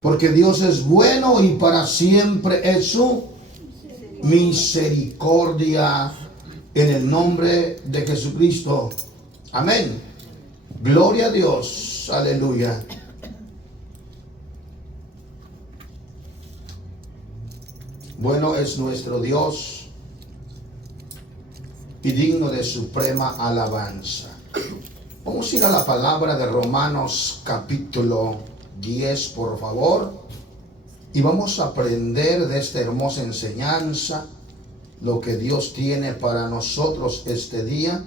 Porque Dios es bueno y para siempre es su misericordia, en el nombre de Jesucristo. Amén. Gloria a Dios. Aleluya. Bueno es nuestro Dios y digno de suprema alabanza. Vamos a ir a la palabra de Romanos capítulo 10, por favor, y vamos a aprender de esta hermosa enseñanza lo que Dios tiene para nosotros este día,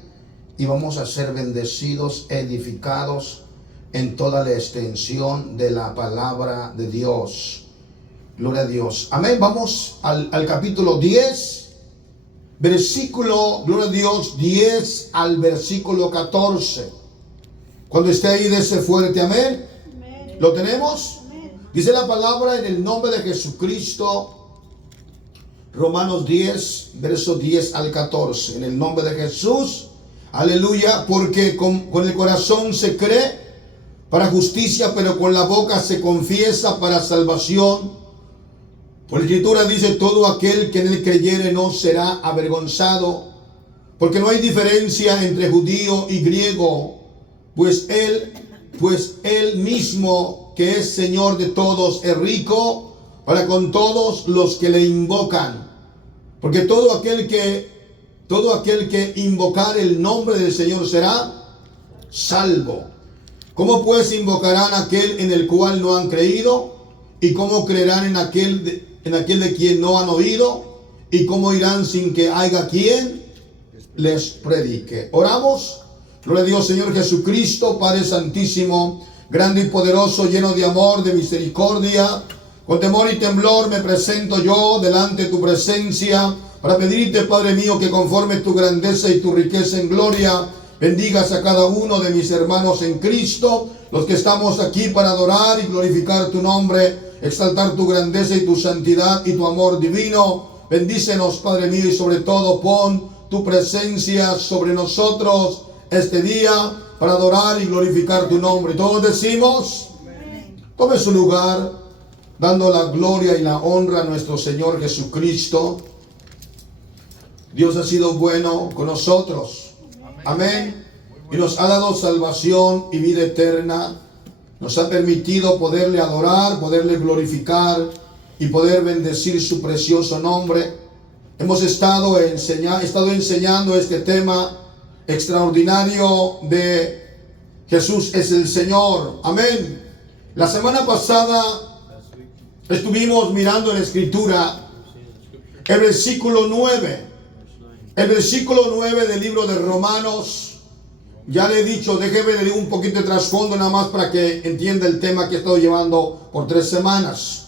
y vamos a ser bendecidos, edificados en toda la extensión de la palabra de Dios. Gloria a Dios. Amén. Vamos al capítulo 10, versículo, gloria a Dios, 10 al versículo 14. Cuando esté ahí, dese fuerte amén. Amén. ¿Lo tenemos? Amén. Dice la palabra en el nombre de Jesucristo. Romanos 10, verso 10 al 14. En el nombre de Jesús. Aleluya. Porque con el corazón se cree para justicia, pero con la boca se confiesa para salvación. Por la Escritura dice: todo aquel que en él creyere no será avergonzado. Porque no hay diferencia entre judío y griego, pues él mismo, que es Señor de todos, es rico para con todos los que le invocan. Porque todo aquel que invocar el nombre del Señor será salvo. ¿Cómo pues invocarán aquel en el cual no han creído? ¿Y cómo creerán en aquel de quien no han oído? ¿Y cómo irán sin que haya quien les predique? Oramos. Gloria a Dios. Señor Jesucristo, Padre Santísimo, grande y poderoso, lleno de amor, de misericordia, con temor y temblor me presento yo delante de tu presencia para pedirte, Padre mío, que conforme tu grandeza y tu riqueza en gloria, bendigas a cada uno de mis hermanos en Cristo, los que estamos aquí para adorar y glorificar tu nombre, exaltar tu grandeza y tu santidad y tu amor divino. Bendícenos, Padre mío, y sobre todo pon tu presencia sobre nosotros este día para adorar y glorificar tu nombre. Todos decimos, tome su lugar, dando la gloria y la honra a nuestro Señor Jesucristo. Dios ha sido bueno con nosotros. Amén. Y nos ha dado salvación y vida eterna. Nos ha permitido poderle adorar, poderle glorificar y poder bendecir su precioso nombre. Hemos estado enseñando este tema extraordinario de Jesús es el Señor. Amén. La semana pasada estuvimos mirando en la Escritura el versículo 9. El versículo 9 del libro de Romanos. Ya le he dicho, déjeme leer un poquito de trasfondo nada más para que entienda el tema que he estado llevando por 3 semanas.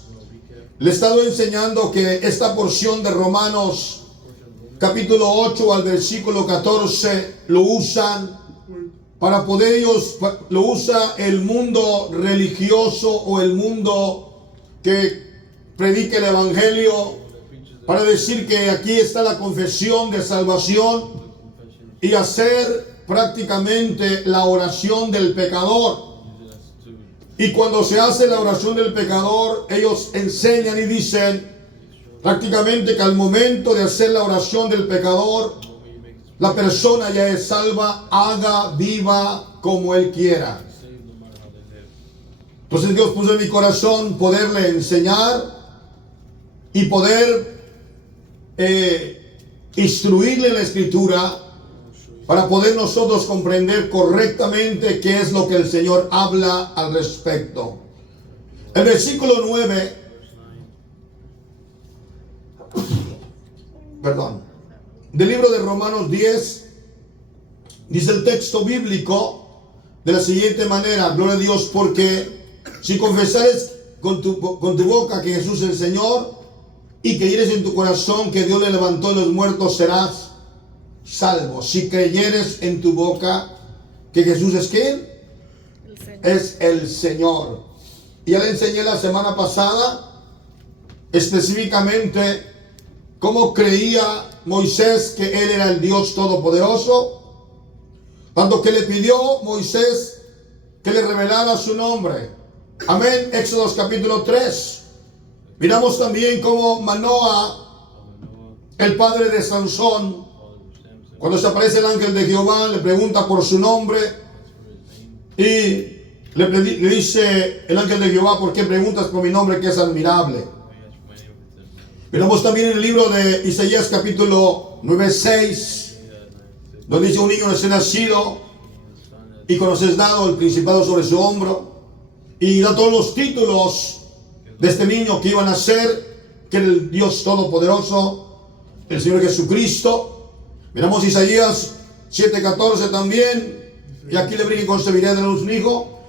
Le he estado enseñando que esta porción de Romanos capítulo 8 al versículo 14 lo usan para poder lo usa el mundo religioso o el mundo que predica el evangelio para decir que aquí está la confesión de salvación y hacer prácticamente la oración del pecador. Y cuando se hace la oración del pecador, ellos enseñan y dicen prácticamente que al momento de hacer la oración del pecador, la persona ya es salva, haga, viva como él quiera. Entonces Dios puso en mi corazón poderle enseñar y poder instruirle en la Escritura para poder nosotros comprender correctamente qué es lo que el Señor habla al respecto. El versículo 9, del libro de Romanos 10, dice el texto bíblico de la siguiente manera: gloria a Dios, porque si confesares con tu boca que Jesús es el Señor y creyeres en tu corazón que Dios le levantó de los muertos, serás salvo. Si creyeres en tu boca que Jesús es ¿quién? Es el Señor. Y ya le enseñé la semana pasada específicamente cómo creía Moisés que él era el Dios Todopoderoso, tanto que le pidió Moisés que le revelara su nombre. Amén. Éxodo capítulo 3. Miramos también cómo Manoah, el padre de Sansón, cuando se aparece el ángel de Jehová, le pregunta por su nombre y le dice el ángel de Jehová: ¿por qué preguntas por mi nombre, que es admirable? Miramos también en el libro de Isaías capítulo 9:6, donde dice: un niño es nacido y con nos es dado el principado sobre su hombro, y da todos los títulos de este niño que iba a nacer, que era el Dios Todopoderoso, el Señor Jesucristo. Miramos Isaías 7:14 también: y aquí le brinque concebiré de luz un hijo,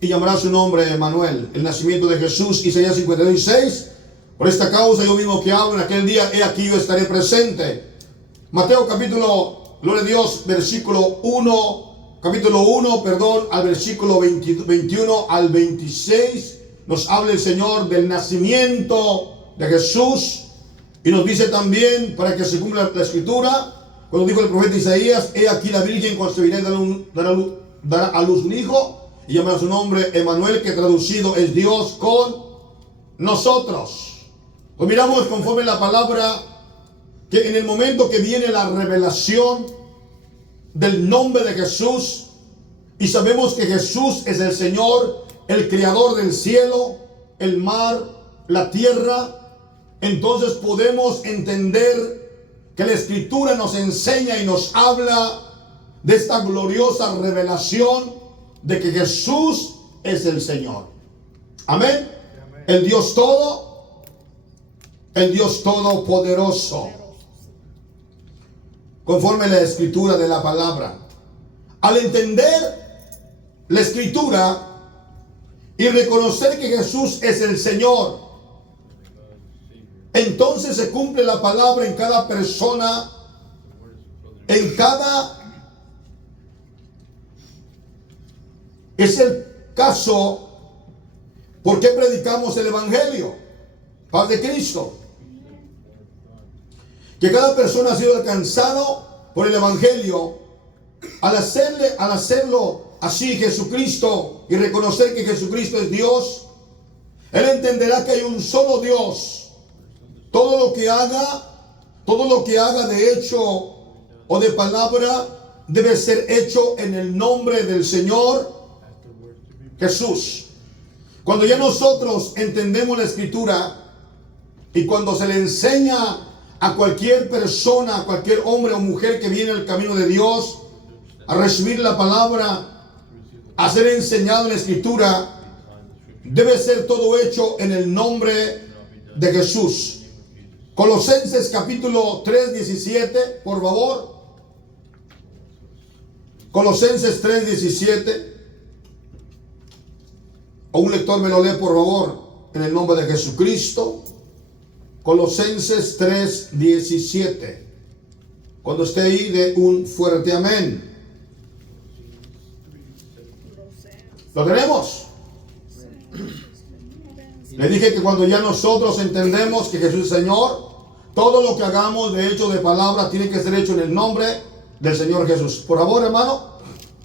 y llamará su nombre Emmanuel. El nacimiento de Jesús, Isaías 52:6. Por esta causa yo mismo que hablo en aquel día, he aquí yo estaré presente. Mateo capítulo, gloria a Dios, capítulo 1, al versículo 21 al 26, nos habla el Señor del nacimiento de Jesús, y nos dice también, para que se cumpla la escritura, cuando dijo el profeta Isaías: he aquí la Virgen concebirá y dará a luz un hijo, y llamará su nombre Emmanuel, que traducido es Dios con nosotros. Pues miramos conforme la palabra, que en el momento que viene la revelación del nombre de Jesús, y sabemos que Jesús es el Señor, el creador del cielo, el mar, la tierra, entonces podemos entender que la Escritura nos enseña y nos habla de esta gloriosa revelación de que Jesús es el Señor. Amén. El Dios Todopoderoso, conforme la escritura de la palabra. Al entender la escritura y reconocer que Jesús es el Señor, entonces se cumple la palabra en cada persona, es el caso. ¿Por qué predicamos el Evangelio? Paz de Cristo. Que cada persona ha sido alcanzado por el Evangelio. Al hacerlo así Jesucristo, y reconocer que Jesucristo es Dios, él entenderá que hay un solo Dios. Todo lo que haga de hecho o de palabra debe ser hecho en el nombre del Señor Jesús. Cuando ya nosotros entendemos la escritura, y cuando se le enseña a cualquier persona, a cualquier hombre o mujer que viene al camino de Dios, a recibir la palabra, a ser enseñado en la escritura, debe ser todo hecho en el nombre de Jesús. Colosenses capítulo 3:17, por favor. Colosenses 3:17. O un lector me lo lee, por favor, en el nombre de Jesucristo. Colosenses 3:17. Cuando esté ahí, de un fuerte amén. ¿Lo tenemos? Le dije que cuando ya nosotros entendemos que Jesús es Señor, todo lo que hagamos de hecho, de palabra, tiene que ser hecho en el nombre del Señor Jesús. Por favor, hermano.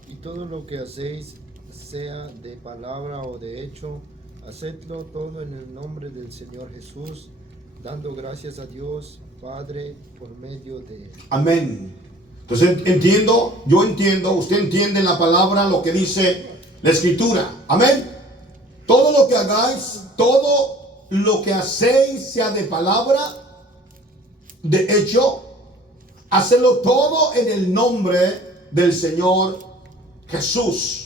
Y todo lo que hacéis, sea de palabra o de hecho, hacedlo todo en el nombre del Señor Jesús, dando gracias a Dios Padre por medio de él. Amén. Entonces yo entiendo, usted entiende en la palabra lo que dice la escritura. Amén. Todo lo que hagáis, todo lo que hacéis, sea de palabra, de hecho, hacedlo todo en el nombre del Señor Jesús.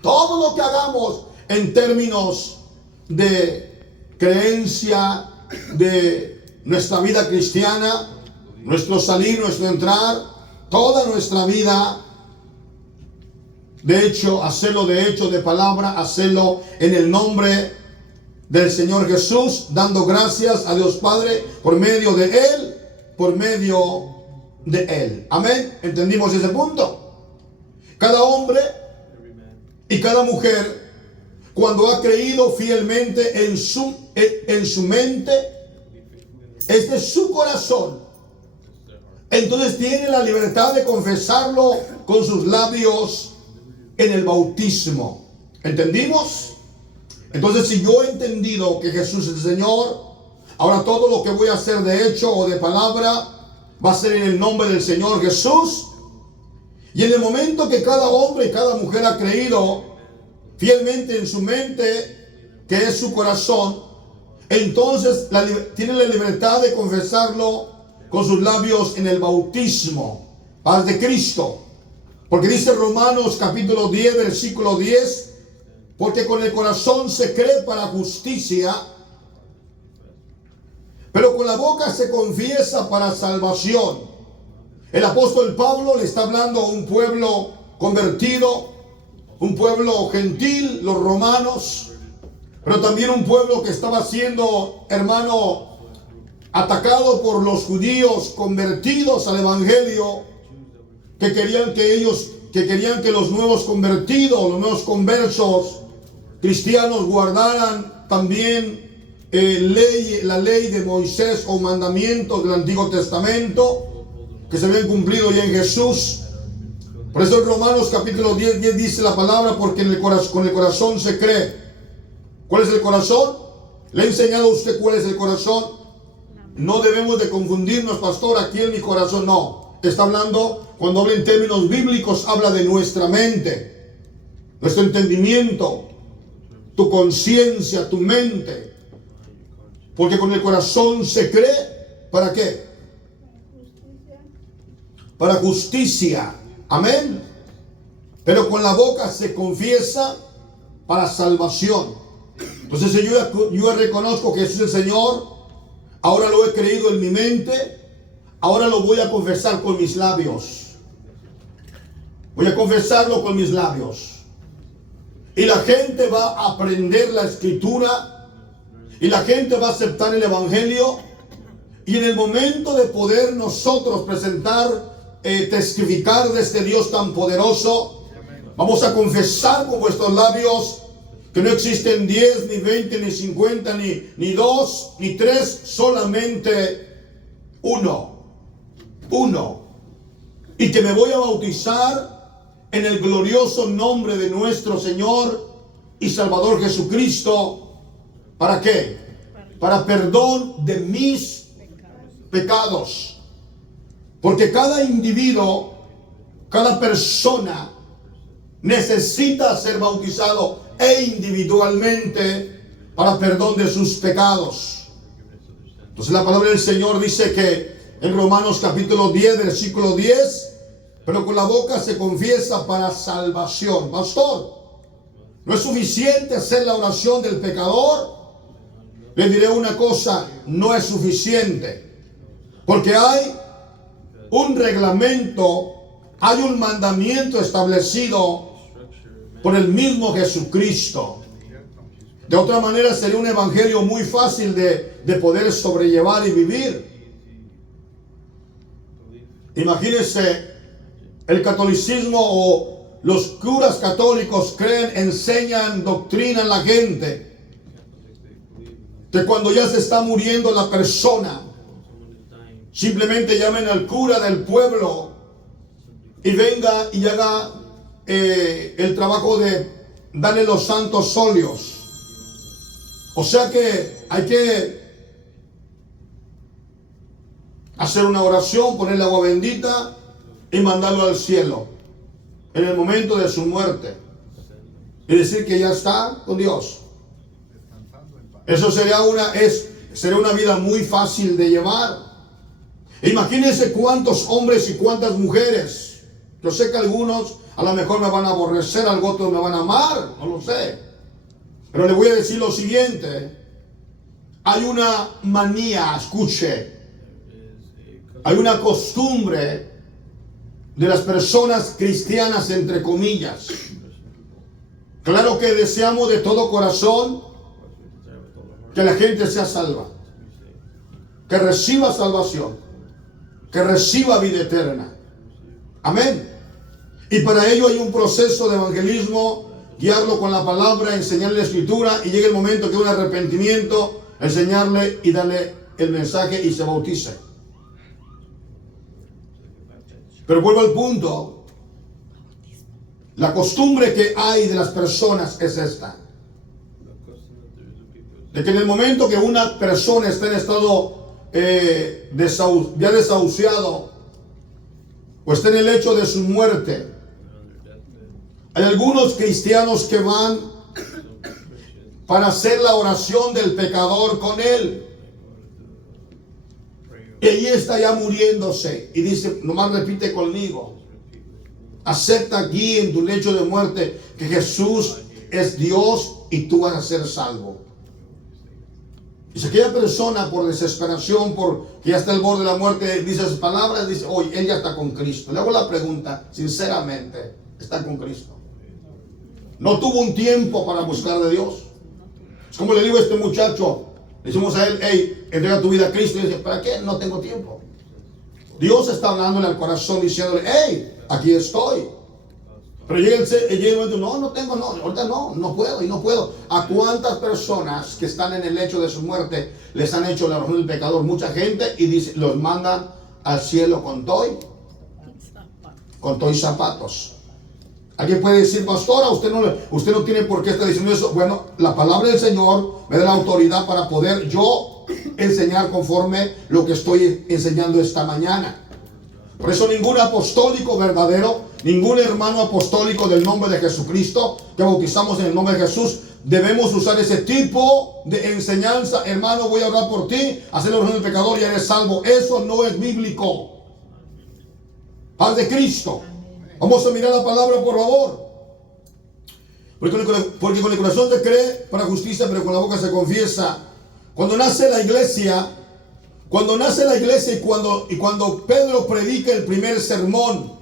Todo lo que hagamos en términos de creencia, de nuestra vida cristiana, nuestro salir, nuestro entrar, toda nuestra vida, de hecho, hacerlo de hecho, de palabra, hacerlo en el nombre del Señor Jesús, dando gracias a Dios Padre por medio de Él, por medio de Él. Amén. ¿Entendimos ese punto? Cada hombre y cada mujer, cuando ha creído fielmente en su mente, es de su corazón, entonces tiene la libertad de confesarlo con sus labios en el bautismo. ¿Entendimos? Entonces, si yo he entendido que Jesús es el Señor, ahora todo lo que voy a hacer de hecho o de palabra va a ser en el nombre del Señor Jesús. Y en el momento que cada hombre y cada mujer ha creído fielmente en su mente, que es su corazón, entonces tiene la libertad de confesarlo con sus labios en el bautismo, paz de Cristo. Porque dice Romanos capítulo 10, versículo 10, porque con el corazón se cree para justicia, pero con la boca se confiesa para salvación. El apóstol Pablo le está hablando a un pueblo convertido, un pueblo gentil, los romanos, pero también un pueblo que estaba siendo, hermano, atacado por los judíos convertidos al evangelio, que querían que los nuevos convertidos, los nuevos conversos cristianos guardaran también la ley de Moisés o mandamientos del Antiguo Testamento que se habían cumplido ya en Jesús. Por eso en Romanos capítulo 10 dice la palabra, porque con el corazón se cree. ¿Cuál es el corazón? ¿Le he enseñado a usted cuál es el corazón? No debemos de confundirnos, pastor, aquí en mi corazón. No, está hablando, cuando habla en términos bíblicos, habla de nuestra mente, nuestro entendimiento, tu conciencia, tu mente. Porque con el corazón se cree, ¿para qué? Para justicia, amén. Pero con la boca se confiesa para salvación. Entonces yo reconozco que Jesús es el Señor, ahora lo he creído en mi mente, ahora lo voy a confesar con mis labios. Voy a confesarlo con mis labios. Y la gente va a aprender la escritura, y la gente va a aceptar el evangelio, y en el momento de poder nosotros presentar, testificar de este Dios tan poderoso, vamos a confesar con vuestros labios que no existen 10, ni 20, ni 50, ni 2, ni 3, solamente uno. Y que me voy a bautizar en el glorioso nombre de nuestro Señor y Salvador Jesucristo. ¿Para qué? Para perdón de mis pecados. Porque cada individuo, cada persona necesita ser bautizado individualmente para perdón de sus pecados. Entonces la palabra del Señor dice que en Romanos capítulo 10, versículo 10, pero con la boca se confiesa para salvación. Pastor, ¿no es suficiente hacer la oración del pecador? Le diré una cosa, no es suficiente. Porque hay un reglamento, hay un mandamiento establecido por el mismo Jesucristo. De otra manera sería un evangelio muy fácil de poder sobrellevar y vivir. Imagínense, el catolicismo o los curas católicos enseñan, doctrinan a la gente que cuando ya se está muriendo la persona, simplemente llamen al cura del pueblo y venga y haga el trabajo de darle los santos óleos. O sea que hay que hacer una oración, ponerle agua bendita y mandarlo al cielo en el momento de su muerte y decir que ya está con Dios. Eso sería una vida muy fácil de llevar. Imagínense cuántos hombres y cuántas mujeres. Yo sé que algunos a lo mejor me van a aborrecer, algunos otros me van a amar, no lo sé. Pero le voy a decir lo siguiente. Hay una manía, escuche. Hay una costumbre de las personas cristianas, entre comillas. Claro que deseamos de todo corazón que la gente sea salva, que reciba salvación, que reciba vida eterna. Amén. Y para ello hay un proceso de evangelismo, guiarlo con la palabra, enseñarle la escritura, y llega el momento que hay un arrepentimiento, enseñarle y darle el mensaje y se bautice. Pero vuelvo al punto. La costumbre que hay de las personas es esta. De que en el momento que una persona está en estado ya desahuciado o está en el hecho de su muerte, hay algunos cristianos que van para hacer la oración del pecador con él. Y allí está ya muriéndose. Y dice, nomás repite conmigo. Acepta aquí en tu lecho de muerte que Jesús es Dios y tú vas a ser salvo. Y si aquella persona por desesperación, porque ya está al borde de la muerte, dice sus palabras, dice, oye, él ya está con Cristo. Le hago la pregunta, sinceramente, ¿está con Cristo? No tuvo un tiempo para buscar de Dios. Es como le digo a este muchacho, le decimos a él, hey, entrega tu vida a Cristo. Y dice, ¿para qué? No tengo tiempo. Dios está hablándole al corazón, diciéndole, hey, aquí estoy. Pero llega el momento, ahorita no puedo y no puedo. ¿A cuántas personas que están en el lecho de su muerte les han hecho la oración del pecador? Mucha gente, y dice, los mandan al cielo con toy zapatos. Alguien puede decir, pastora, usted no tiene por qué estar diciendo eso. Bueno, la palabra del Señor me da la autoridad para poder yo enseñar conforme lo que estoy enseñando esta mañana. Por eso ningún apostólico verdadero, ningún hermano apostólico del nombre de Jesucristo, que bautizamos en el nombre de Jesús, debemos usar ese tipo de enseñanza. Hermano, voy a orar por ti, hacer la oración del pecador y eres salvo. Eso no es bíblico. Paz de Cristo. Vamos a mirar la palabra, por favor. Porque con el corazón se cree para justicia, pero con la boca se confiesa. Cuando nace la iglesia y cuando Pedro predica el primer sermón,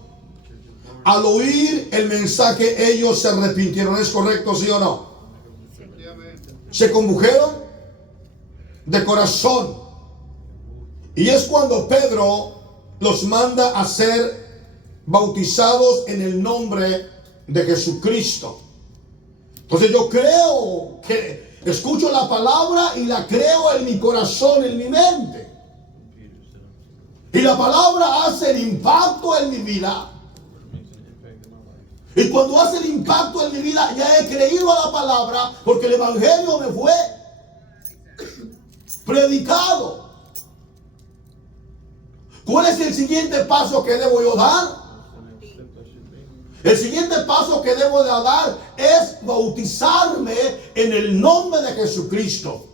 al oír el mensaje ellos se arrepintieron. ¿Es correcto, sí o no? Se condujeron de corazón. Y es cuando Pedro los manda a ser bautizados en el nombre de Jesucristo. Entonces yo creo que escucho la palabra y la creo en mi corazón, en mi mente. Y la palabra hace el impacto en mi vida. Y cuando hace el impacto en mi vida, ya he creído a la palabra, porque el evangelio me fue predicado. ¿Cuál es el siguiente paso que debo yo dar? El siguiente paso que debo de dar es bautizarme en el nombre de Jesucristo.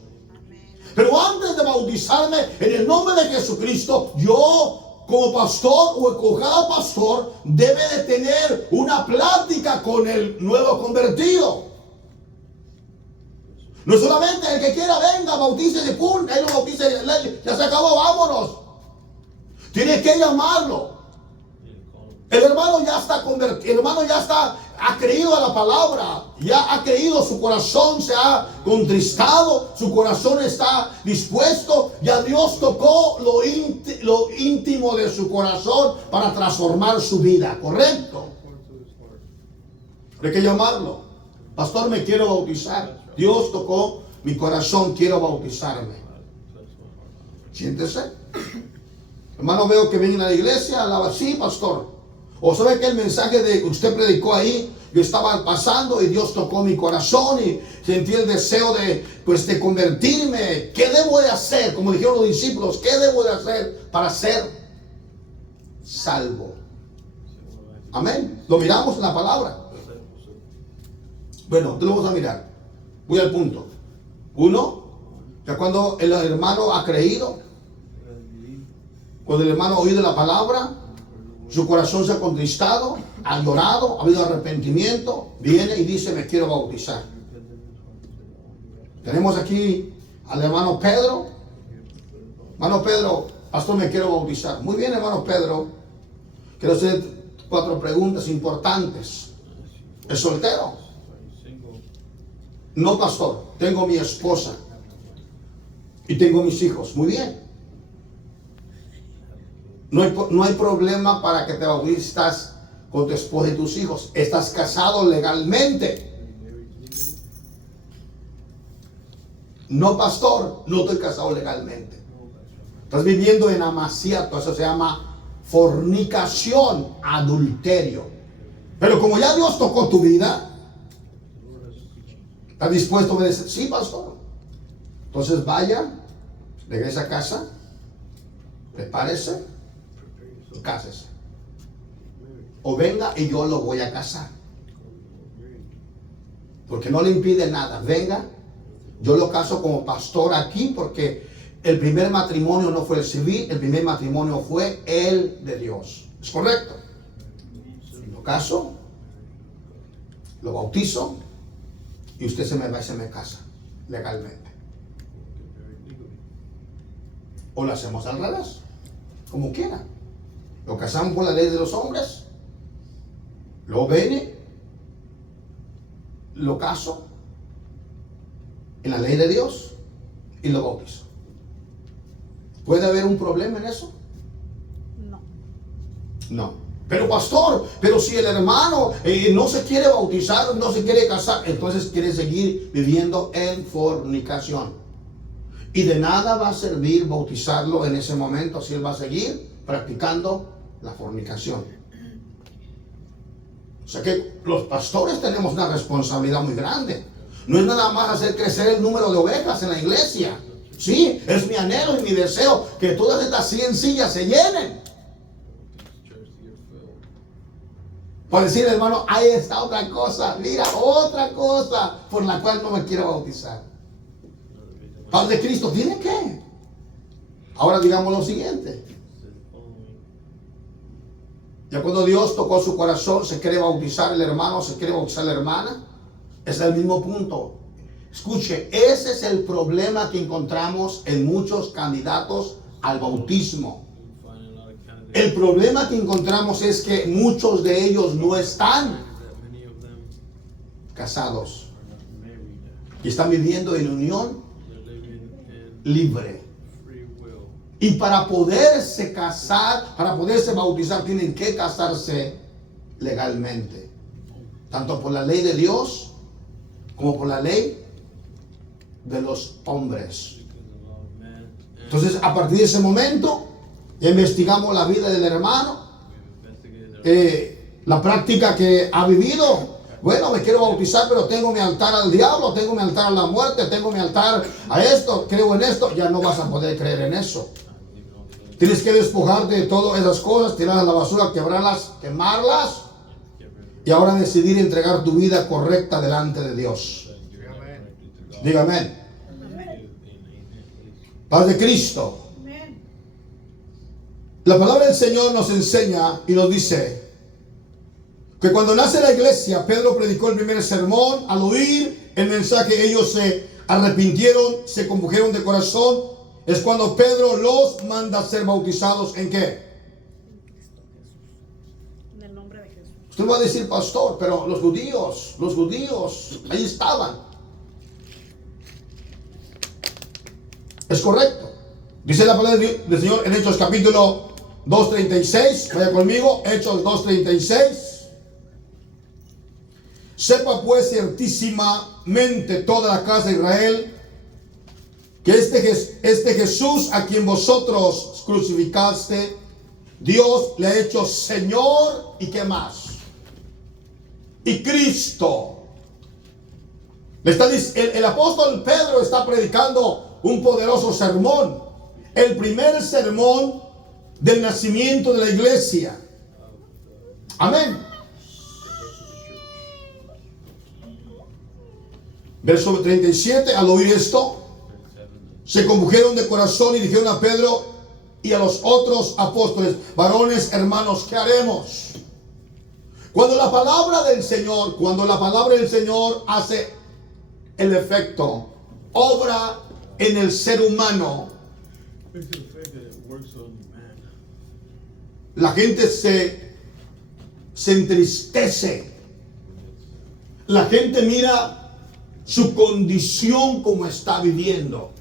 Pero antes de bautizarme en el nombre de Jesucristo, yo como pastor o como cada pastor debe de tener una plática con el nuevo convertido. No solamente el que quiera venga, bautícese, pum, él lo bautice, ya se acabó, vámonos. Tienes que llamarlo. El hermano ya está convertido, el hermano ha creído a la palabra, ya ha creído, su corazón se ha contristado, su corazón está dispuesto, ya Dios tocó lo íntimo de su corazón para transformar su vida, ¿correcto? Hay que llamarlo. Pastor, me quiero bautizar. Dios tocó mi corazón, quiero bautizarme. Siéntese. Hermano, veo que vienen a la iglesia, alaba, sí, pastor. O sabe que el mensaje que usted predicó ahí, yo estaba pasando y Dios tocó mi corazón y sentí el deseo de convertirme. ¿Qué debo de hacer? Como dijeron los discípulos, ¿qué debo de hacer para ser salvo? Amén. Lo miramos en la palabra. Bueno, lo vamos a mirar. Voy al punto. Uno, que cuando el hermano ha creído, cuando el hermano ha oído la palabra, su corazón se ha contristado, ha llorado, ha habido arrepentimiento, viene y dice, me quiero bautizar. Tenemos aquí al hermano Pedro. Hermano Pedro, pastor, me quiero bautizar. Muy bien, hermano Pedro. Quiero hacer 4 preguntas importantes. ¿Es soltero? No, pastor, tengo mi esposa y tengo mis hijos. Muy bien. No hay problema para que te bautizas con tu esposa y tus hijos. Estás casado legalmente. No, pastor, no estoy casado legalmente. Estás viviendo en amaciato. Eso se llama fornicación, adulterio. Pero como ya Dios tocó tu vida, ¿estás dispuesto a obedecer? Sí, pastor. Entonces vaya, regrese a casa, prepárese y cásese. O venga y yo lo voy a casar. Porque no le impide nada. Venga, yo lo caso como pastor aquí porque el primer matrimonio no fue el civil, el primer matrimonio fue el de Dios. ¿Es correcto? Lo caso, lo bautizo y usted se me va y se me casa legalmente. O lo hacemos al revés, como quiera. Lo casamos por la ley de los hombres, luego viene, lo caso en la ley de Dios y lo bautizo. ¿Puede haber un problema en eso? No. No. Pero pastor, pero si el hermano no se quiere bautizar, no se quiere casar, entonces quiere seguir viviendo en fornicación. Y de nada va a servir bautizarlo en ese momento si él va a seguir practicando la fornicación. O sea que los pastores tenemos una responsabilidad muy grande. No es nada más hacer crecer el número de ovejas en la iglesia. Sí, es mi anhelo y mi deseo que todas estas 100 sillas se llenen. Por decir, hermano, ahí está otra cosa. Mira, otra cosa por la cual no me quiero bautizar. Padre de Cristo, ¿tiene qué? Ahora digamos lo siguiente. Ya cuando Dios tocó su corazón, se quiere bautizar el hermano, se quiere bautizar la hermana, es el mismo punto. Escuche, ese es el problema que encontramos en muchos candidatos al bautismo. El problema que encontramos es que muchos de ellos no están casados y están viviendo en unión libre. Y para poderse casar, para poderse bautizar, tienen que casarse legalmente. Tanto por la ley de Dios como por la ley de los hombres. Entonces, a partir de ese momento, investigamos la vida del hermano, la práctica que ha vivido. Bueno, me quiero bautizar, pero tengo mi altar al diablo, tengo mi altar a la muerte, tengo mi altar a esto, creo en esto. Ya no vas a poder creer en eso. Tienes que despojarte de todas esas cosas, tirarlas a la basura, quebrarlas, quemarlas, y ahora decidir entregar tu vida correcta delante de Dios. Diga amén. Paz de Cristo. La palabra del Señor nos enseña y nos dice que cuando nace la iglesia, Pedro predicó el primer sermón. Al oír el mensaje, ellos se arrepintieron, se compusieron de corazón. Es cuando Pedro los manda a ser bautizados. ¿En qué? En el nombre de Jesús. Usted va a decir, pastor, pero los judíos, ahí estaban. Es correcto. Dice la palabra del Señor en Hechos capítulo 2:36. Vaya conmigo, Hechos 2:36. Sepa pues ciertísimamente toda la casa de Israel que este Jesús a quien vosotros crucificaste, Dios le ha hecho Señor y qué más. Y Cristo. El apóstol Pedro está predicando un poderoso sermón. El primer sermón del nacimiento de la iglesia. Amén. Verso 37, al oír esto, se compusieron de corazón y dijeron a Pedro y a los otros apóstoles: varones, hermanos, ¿qué haremos? Cuando la palabra del Señor hace el efecto, obra en el ser humano, la gente se entristece. La gente mira su condición como está viviendo.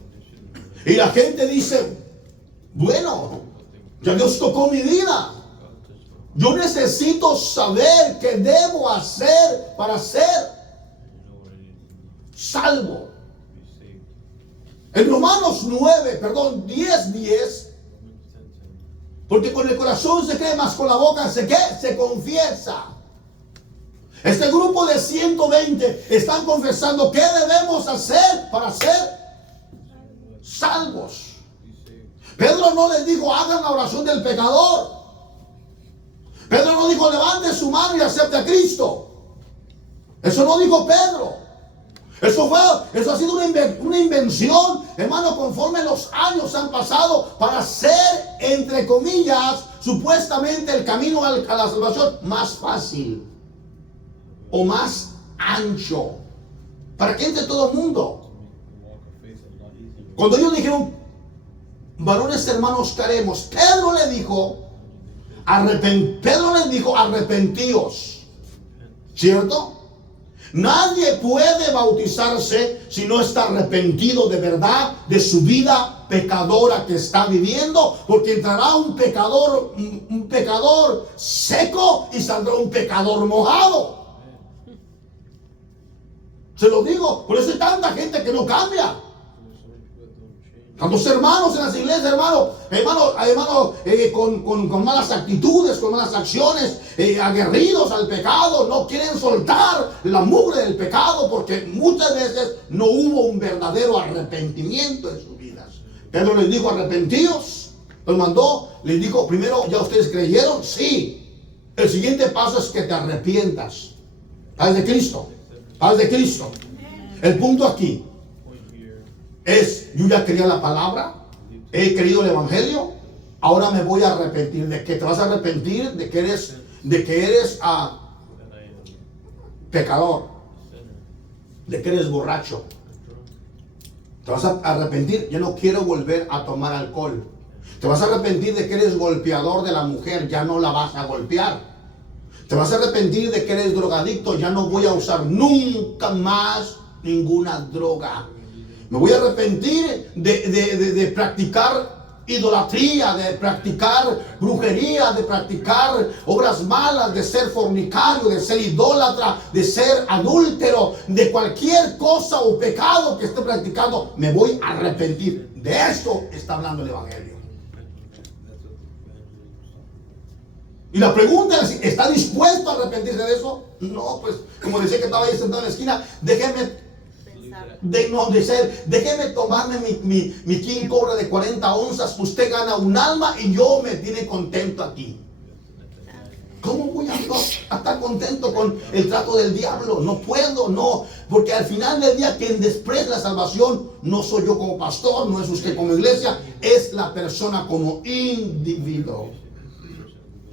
Y la gente dice: bueno, ya Dios tocó mi vida. Yo necesito saber qué debo hacer para ser salvo. En Romanos 10:10, porque con el corazón se cree, más con la boca se confiesa. Este grupo de 120 están confesando qué debemos hacer para ser salvos. Pedro no les dijo, hagan la oración del pecador. Pedro no dijo, levante su mano y acepte a Cristo. Eso no dijo Pedro. Eso ha sido una invención, hermano, conforme los años han pasado para hacer, entre comillas, supuestamente el camino a la salvación más fácil o más ancho para que entre todo el mundo. Cuando ellos dijeron, varones hermanos queremos, Pedro les dijo, arrepentíos, ¿cierto? Nadie puede bautizarse si no está arrepentido de verdad de su vida pecadora que está viviendo, porque entrará un pecador seco y saldrá un pecador mojado. Se lo digo, por eso hay tanta gente que no cambia. Tantos hermanos en las iglesias, hermano, con malas actitudes, con malas acciones, aguerridos al pecado, no quieren soltar la mugre del pecado porque muchas veces no hubo un verdadero arrepentimiento en sus vidas. Pedro les dijo, arrepentíos, los mandó, les dijo, primero, ¿ya ustedes creyeron? Sí. El siguiente paso es que te arrepientas. Haz de Cristo. Haz de Cristo. El punto aquí es, yo ya creía la palabra, he creído el evangelio, ahora me voy a arrepentir. ¿De qué te vas a arrepentir? De que eres pecador, de que eres borracho. Te vas a arrepentir, yo no quiero volver a tomar alcohol. Te vas a arrepentir de que eres golpeador de la mujer, ya no la vas a golpear. Te vas a arrepentir de que eres drogadicto, ya no voy a usar nunca más ninguna droga. Me voy a arrepentir de practicar idolatría, de practicar brujería, de practicar obras malas, de ser fornicario, de ser idólatra, de ser adúltero, de cualquier cosa o pecado que esté practicando. Me voy a arrepentir. De esto está hablando el evangelio. Y la pregunta es, ¿está dispuesto a arrepentirse de eso? No, pues, como decía que estaba ahí sentado en la esquina, déjeme tomarme mi King Cobra de 40 onzas. Usted gana un alma y yo me tiene contento aquí. ¿Cómo voy a estar contento con el trato del diablo? No puedo, no. Porque al final del día, quien desprecia la salvación no soy yo como pastor, no es usted como iglesia, es la persona como individuo.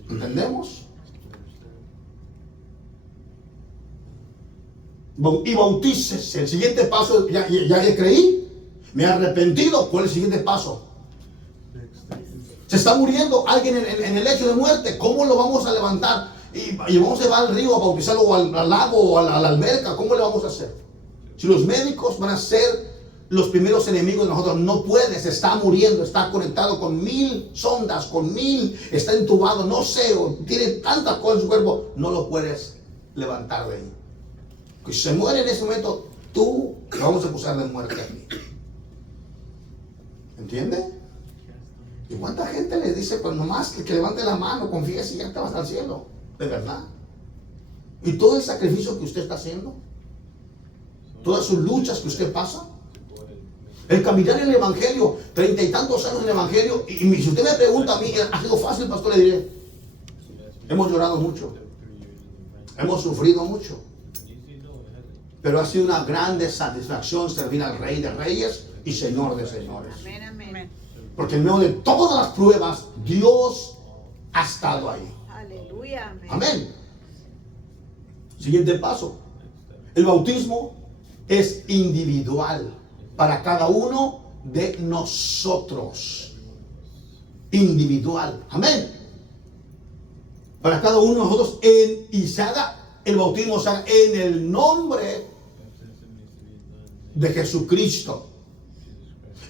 ¿Entendemos? Y bautícese. El siguiente paso, ya creí, me he arrepentido. ¿Cuál es el siguiente paso? Se está muriendo alguien en el lecho de muerte. ¿Cómo lo vamos a levantar? Y vamos a llevar al río a bautizarlo, o al lago, o a la alberca. ¿Cómo le vamos a hacer? Si los médicos van a ser los primeros enemigos de nosotros, no puedes, está muriendo, está conectado con 1000 sondas, con 1000, está entubado, no sé, o tiene tantas cosas en su cuerpo, no lo puedes levantar de ahí. Que si se muere en ese momento, tú le vamos a acusar de muerte aquí. ¿Entiende? ¿Y cuánta gente les dice, pues nomás que levante la mano, confíes y ya te vas al cielo? De verdad. Y todo el sacrificio que usted está haciendo, todas sus luchas que usted pasa, el caminar en el evangelio, 30 y tantos años en el evangelio, y si usted me pregunta a mí, ¿ha sido fácil, pastor? Le diré, hemos llorado mucho, hemos sufrido mucho, pero ha sido una grande satisfacción servir al Rey de Reyes y Señor de Señores. Amén, amén. Porque en medio de todas las pruebas, Dios ha estado ahí. Aleluya, amén. Amén. Siguiente paso. El bautismo es individual para cada uno de nosotros. Individual. Amén. Para cada uno de nosotros. Y se haga el bautismo, se haga en el nombre de Jesucristo.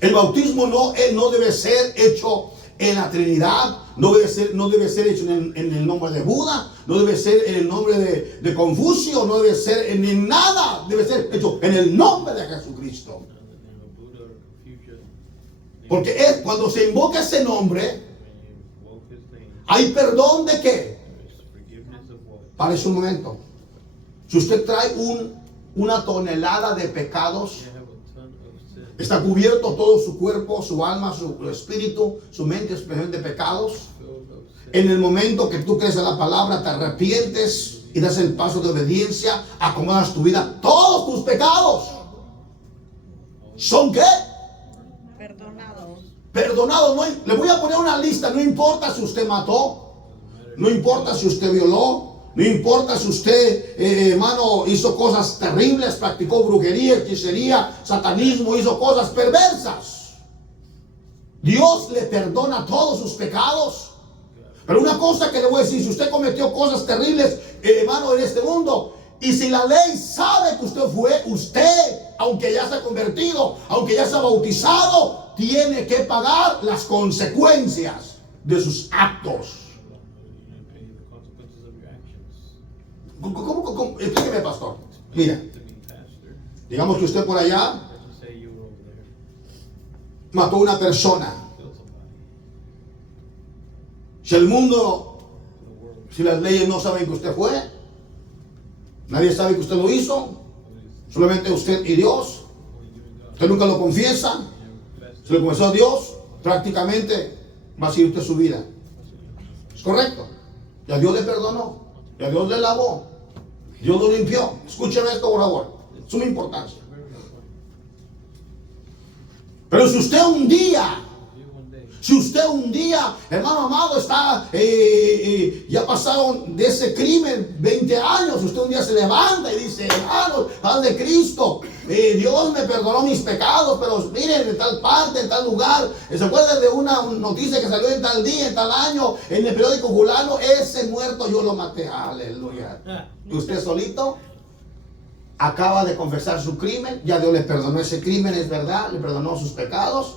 El bautismo no debe ser hecho en la Trinidad, no debe ser hecho en el nombre de Buda, no debe ser en el nombre de Confucio, no debe ser en nada, debe ser hecho en el nombre de Jesucristo. Porque cuando se invoca ese nombre, hay perdón de qué. Parece un momento. Si usted trae una tonelada de pecados, Está cubierto todo su cuerpo, su alma, su espíritu, su mente, expresión de pecados. En el momento que tú crees en la palabra, te arrepientes y das el paso de obediencia, acomodas tu vida. Todos tus pecados ¿son qué? Perdonados. Perdonados. No, le voy a poner una lista. No importa si usted mató, no importa si usted violó, no importa si usted, hermano, hizo cosas terribles, practicó brujería, hechicería, satanismo, hizo cosas perversas. Dios le perdona todos sus pecados. Pero una cosa que le voy a decir, si usted cometió cosas terribles, hermano, en este mundo, y si la ley sabe que usted, aunque ya se ha convertido, aunque ya se ha bautizado, tiene que pagar las consecuencias de sus actos. ¿Cómo? Explíqueme, pastor. Mira, digamos que usted por allá mató a una persona. Si el mundo, si las leyes no saben que usted fue, nadie sabe que usted lo hizo, solamente usted y Dios, usted nunca lo confiesa, se lo confesó a Dios, prácticamente va a seguir usted su vida. ¿Es correcto? Ya Dios le perdonó, ya Dios le lavó, Dios lo limpió. Escúcheme esto, por favor, suma importancia. Pero si usted un día, hermano amado, está, ya pasaron de ese crimen 20 años, usted un día se levanta y dice, hermano, Padre de Cristo, Dios me perdonó mis pecados, pero miren, en tal parte, en tal lugar, ¿se acuerdan de una noticia que salió en tal día, en tal año, en el periódico fulano? Ese muerto yo lo maté, aleluya. ¿Y usted solito? Acaba de confesar su crimen, ya Dios le perdonó ese crimen, es verdad, le perdonó sus pecados,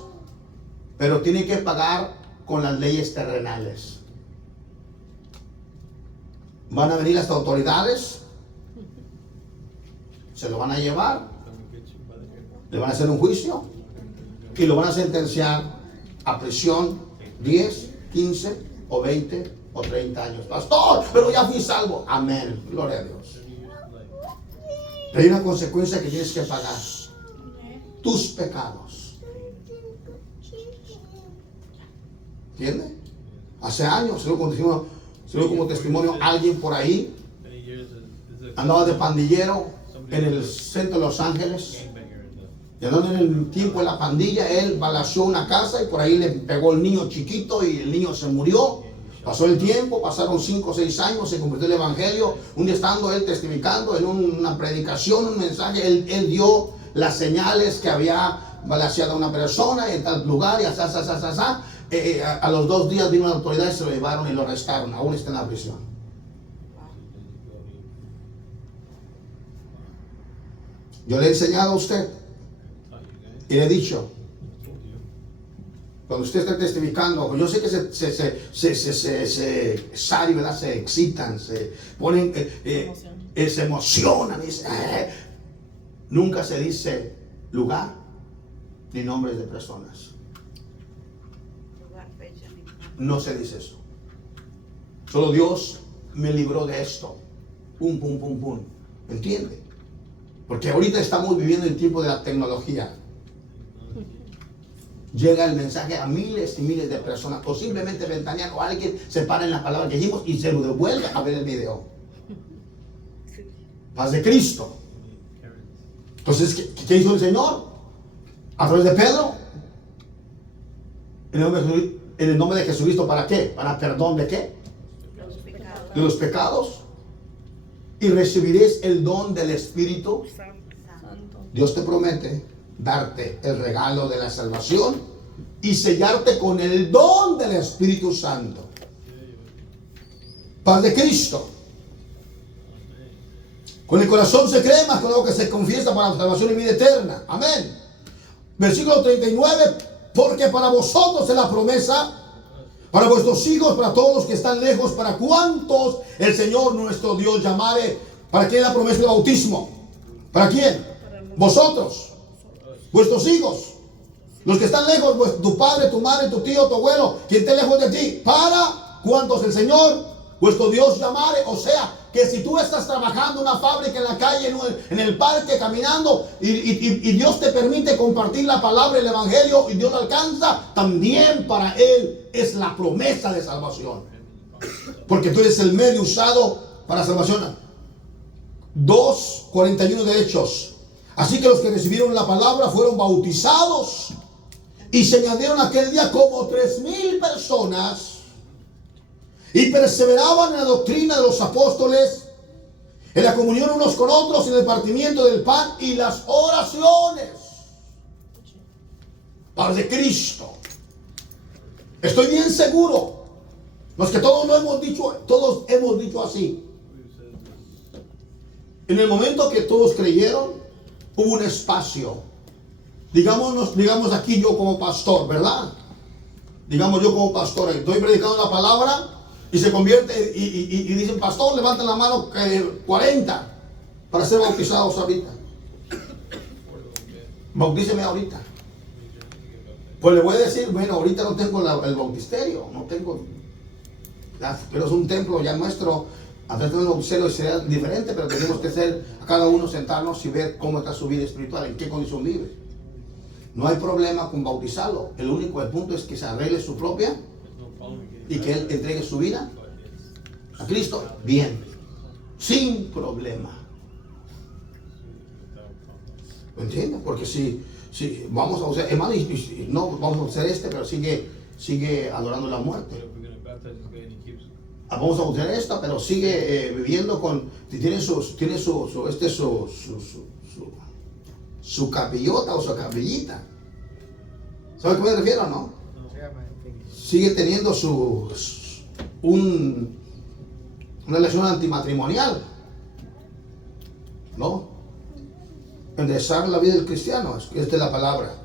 pero tiene que pagar con las leyes terrenales. Van a venir las autoridades, se lo van a llevar, le van a hacer un juicio y lo van a sentenciar a prisión 10, 15 o 20 o 30 años. Pastor, pero ya fui salvo. Amén, gloria a Dios. Pero hay una consecuencia que tienes que pagar: tus pecados. ¿Entiende? Hace años, se lo como testimonio, alguien por ahí andaba de pandillero en el centro de Los Ángeles. Y andando en el tiempo de la pandilla, él balaceó una casa y por ahí le pegó el niño chiquito y el niño se murió. Pasó el tiempo, pasaron 5 o 6 años, se convirtió en el evangelio. Un día estando él testificando en una predicación, un mensaje, él dio las señales que había balaceado a una persona en tal lugar y a los 2 días vino la autoridad y se lo llevaron y lo arrestaron. Aún está en la prisión. Yo le he enseñado a usted y le he dicho, cuando usted está testificando, yo sé que ¿verdad? Se excitan, se ponen, se emocionan, dice, nunca se dice lugar ni nombres de personas. No se dice eso. Solo Dios me libró de esto. Pum, pum, pum, pum. ¿Entiende? Porque ahorita estamos viviendo el tiempo de la tecnología. Llega el mensaje a miles y miles de personas, o simplemente ventanean, o alguien se para en la palabra que dijimos y se lo devuelve a ver el video. Paz de Cristo. Entonces, ¿qué hizo el Señor? A través de Pedro, en el nombre de Jesucristo, ¿para qué? ¿Para perdón de qué? De los pecados. Y recibiréis el don del Espíritu Santo. Dios te promete darte el regalo de la salvación y sellarte con el don del Espíritu Santo. Paz de Cristo. Con el corazón se cree, más con lo que se confiesa para la salvación y vida eterna. Amén. Versículo 39. Porque para vosotros es la promesa, para vuestros hijos, para todos los que están lejos, para cuantos el Señor nuestro Dios llamare. ¿Para quién es la promesa del bautismo? ¿Para quién? Vosotros, vuestros hijos, los que están lejos, tu padre, tu madre, tu tío, tu abuelo, quien esté lejos de ti. Para cuantos el Señor vuestro Dios llamare. O sea, que si tú estás trabajando en una fábrica, en la calle, en el parque, caminando, y Dios te permite compartir la palabra, el evangelio, y Dios lo alcanza, también para Él es la promesa de salvación. Porque tú eres el medio usado para salvación. 2:41 de Hechos. Así que los que recibieron la palabra fueron bautizados, y se añadieron aquel día como 3,000 personas, y perseveraban en la doctrina de los apóstoles, en la comunión unos con otros, en el partimiento del pan y las oraciones. Padre de Cristo. Estoy bien seguro. Los que todos hemos dicho así. En el momento que todos creyeron, hubo un espacio. Digamos aquí yo como pastor, ¿verdad? Digamos yo como pastor, estoy predicando la palabra y se convierte y dicen, pastor, levanten la mano 40 para ser bautizados ahorita. Bautíceme ahorita. Pues le voy a decir, bueno, ahorita no tengo el bautisterio, no tengo, pero es un templo ya nuestro. A través del bautisterio será diferente, pero tenemos que hacer a cada uno sentarnos y ver cómo está su vida espiritual, en qué condición vive. No hay problema con bautizarlo. El punto es que se arregle su propia y que él entregue su vida a Cristo. Bien, sin problema. ¿Me entiendes? Porque si vamos a usar, hermano, no vamos a hacer pero sigue adorando la muerte. Vamos a usar esta, pero sigue viviendo tiene su capillota o su capillita. ¿Sabe a qué me refiero, no? Sigue teniendo una relación antimatrimonial, ¿no? Enderezar la vida del cristiano, es de la palabra.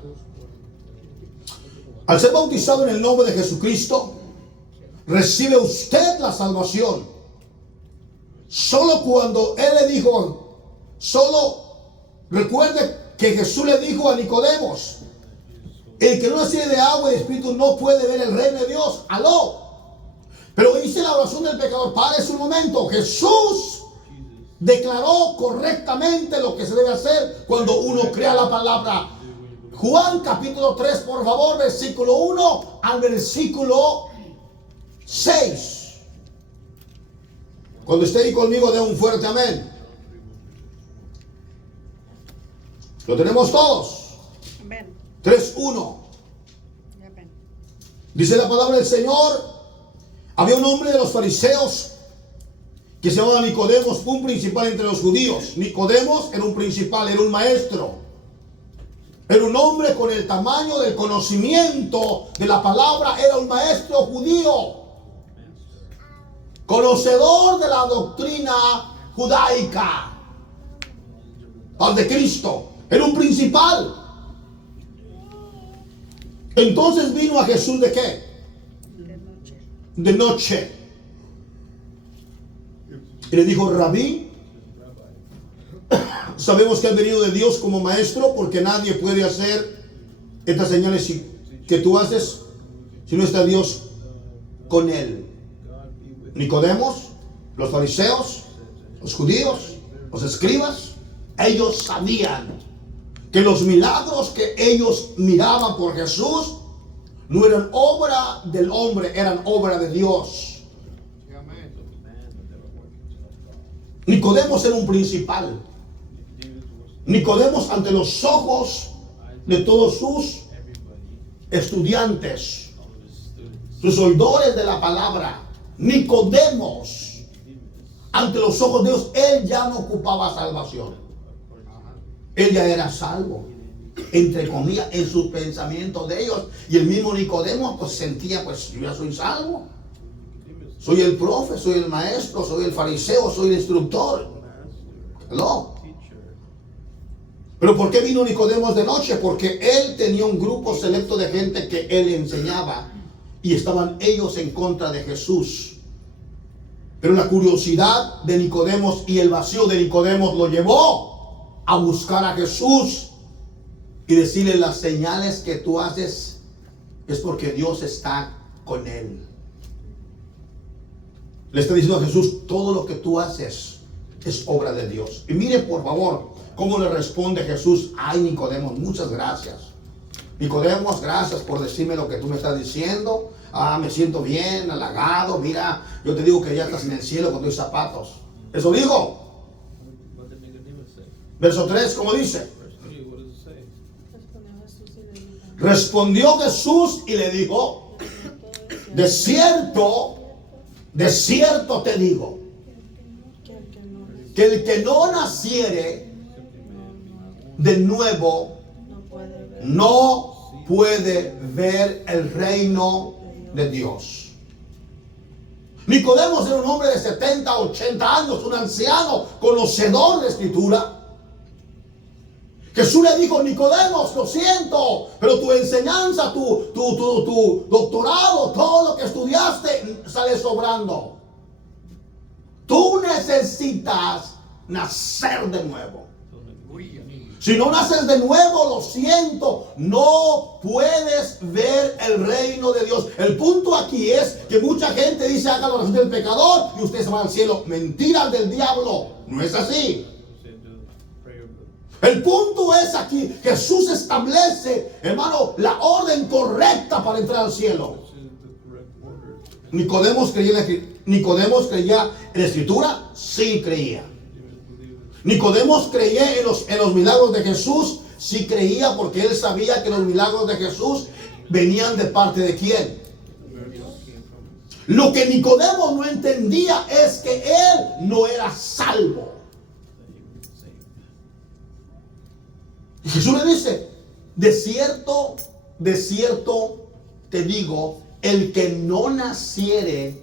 Al ser bautizado en el nombre de Jesucristo, recibe usted la salvación. Solo cuando Él le dijo, recuerde que Jesús le dijo a Nicodemos, el que no naciere de agua y de espíritu no puede ver el reino de Dios. Aló. Pero hice la oración del pecador. Para un momento. Jesús declaró correctamente lo que se debe hacer cuando uno crea la palabra. Juan capítulo 3, por favor, versículo 1 al versículo 6. Cuando esté ahí conmigo, dé un fuerte amén. Lo tenemos todos. Amén. 3:1. Amén. Dice la palabra del Señor: había un hombre de los fariseos que se llamaba Nicodemos, un principal entre los judíos. Nicodemos era un principal, era un maestro. Era un hombre con el tamaño del conocimiento de la palabra. Era un maestro judío, conocedor de la doctrina judaica, paz de Cristo. Era un principal. Entonces vino a Jesús ¿de qué? De noche. Y le dijo: Rabí, sabemos que has venido de Dios como maestro, porque nadie puede hacer estas señales que tú haces si no está Dios con él. Nicodemos, los fariseos, los judíos, los escribas, ellos sabían que los milagros que ellos miraban por Jesús no eran obra del hombre, eran obra de Dios. Nicodemos era un principal. Nicodemos, ante los ojos de todos sus estudiantes, sus oidores de la palabra, Nicodemos, ante los ojos de Dios, él ya no ocupaba salvación. Él ya era salvo, entre comillas, en sus pensamientos de ellos. Y el mismo Nicodemo pues sentía, pues yo ya soy salvo. Soy el profe, soy el maestro, soy el fariseo, soy el instructor. ¿No? Pero ¿por qué vino Nicodemos de noche? Porque él tenía un grupo selecto de gente que él enseñaba, y estaban ellos en contra de Jesús. Pero la curiosidad de Nicodemos y el vacío de Nicodemos lo llevó a buscar a Jesús y decirle: las señales que tú haces es porque Dios está con él. Le está diciendo a Jesús, todo lo que tú haces es obra de Dios. Y mire por favor cómo le responde Jesús. Ay, Nicodemo, muchas gracias. Nicodemo, gracias por decirme lo que tú me estás diciendo. Me siento bien, halagado. Mira, yo te digo que ya estás en el cielo con tus zapatos. Eso digo. Verso 3, ¿cómo dice? Respondió Jesús y le dijo, de cierto te digo, que el que no naciere de nuevo no puede ver el reino de Dios. Nicodemo era un hombre de 70, 80 años, un anciano, conocedor de Escritura. Jesús le dijo, Nicodemo, lo siento, pero tu enseñanza, tu doctorado, todo lo que estudiaste sale sobrando. Tú necesitas nacer de nuevo. Si no naces de nuevo, lo siento, no puedes ver el reino de Dios. El punto aquí es que mucha gente dice, haga la oración del pecador y usted se va al cielo. Mentiras del diablo, no es así. El punto es aquí, Jesús establece, hermano, la orden correcta para entrar al cielo. Nicodemo creía en la Escritura, sí creía. Nicodemo creía en los milagros de Jesús, sí creía, porque él sabía que los milagros de Jesús venían de parte de quién. Lo que Nicodemo no entendía es que él no era salvo. Y Jesús le dice, de cierto te digo, el que no naciere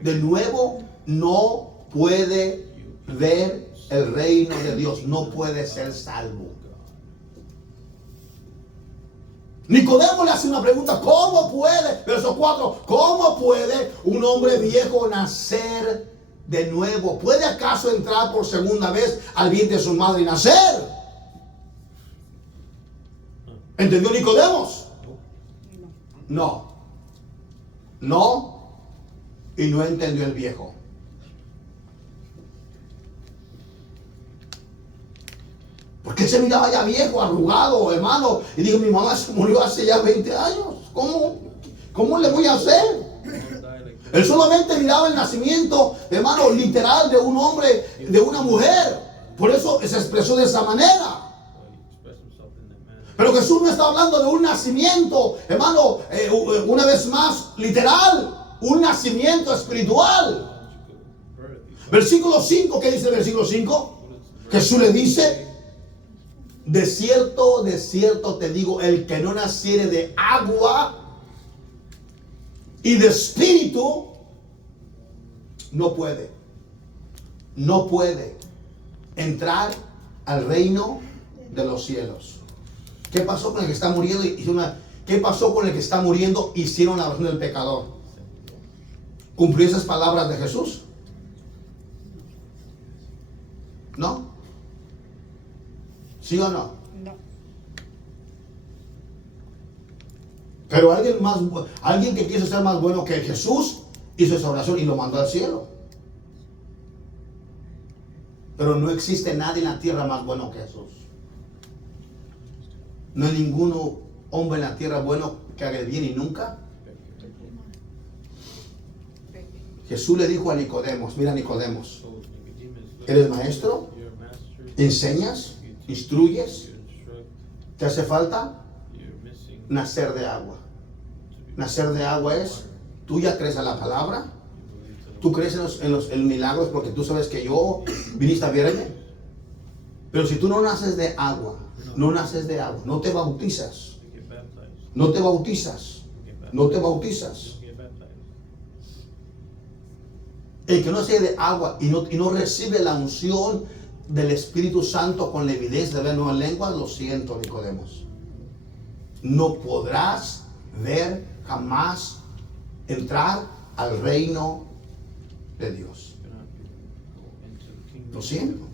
de nuevo no puede ver el reino de Dios, no puede ser salvo. Nicodemo le hace una pregunta, ¿cómo puede? Verso 4, ¿cómo puede un hombre viejo nacer de nuevo? ¿Puede acaso entrar por segunda vez al vientre de su madre y nacer? ¿Entendió Nicodemo? No. Y no entendió el viejo. Porque él se miraba ya viejo, arrugado, hermano. Y dijo, mi mamá se murió hace ya 20 años. ¿Cómo le voy a hacer? Él solamente miraba el nacimiento, hermano, literal de un hombre, de una mujer. Por eso se expresó de esa manera. Pero Jesús no está hablando de un nacimiento, hermano, una vez más, literal, un nacimiento espiritual. Versículo 5, ¿qué dice el versículo 5? Jesús le dice, de cierto te digo, el que no naciere de agua y de espíritu, no puede entrar al reino de los cielos. ¿Qué pasó con el que está muriendo? ¿Qué pasó con el que está muriendo? Hicieron la oración del pecador. ¿Cumplió esas palabras de Jesús? ¿No? ¿Sí o no? No. Pero alguien que quiso ser más bueno que Jesús hizo esa oración y lo mandó al cielo. Pero no existe nadie en la tierra más bueno que Jesús. No hay ningún hombre en la tierra bueno que haga el bien y nunca. Jesús le dijo a Nicodemo, mira Nicodemo, ¿eres maestro? ¿Enseñas? ¿Instruyes? ¿Te hace falta? Nacer de agua. Nacer de agua es, tú ya crees en la palabra, tú crees en los milagros porque tú sabes que yo viniste a verme. Pero si tú no naces de agua, no te bautizas. El que no nace de agua y no recibe la unción del Espíritu Santo con la evidencia de hablar nuevas lenguas, lo siento, Nicodemo. No podrás ver jamás entrar al reino de Dios. Lo siento.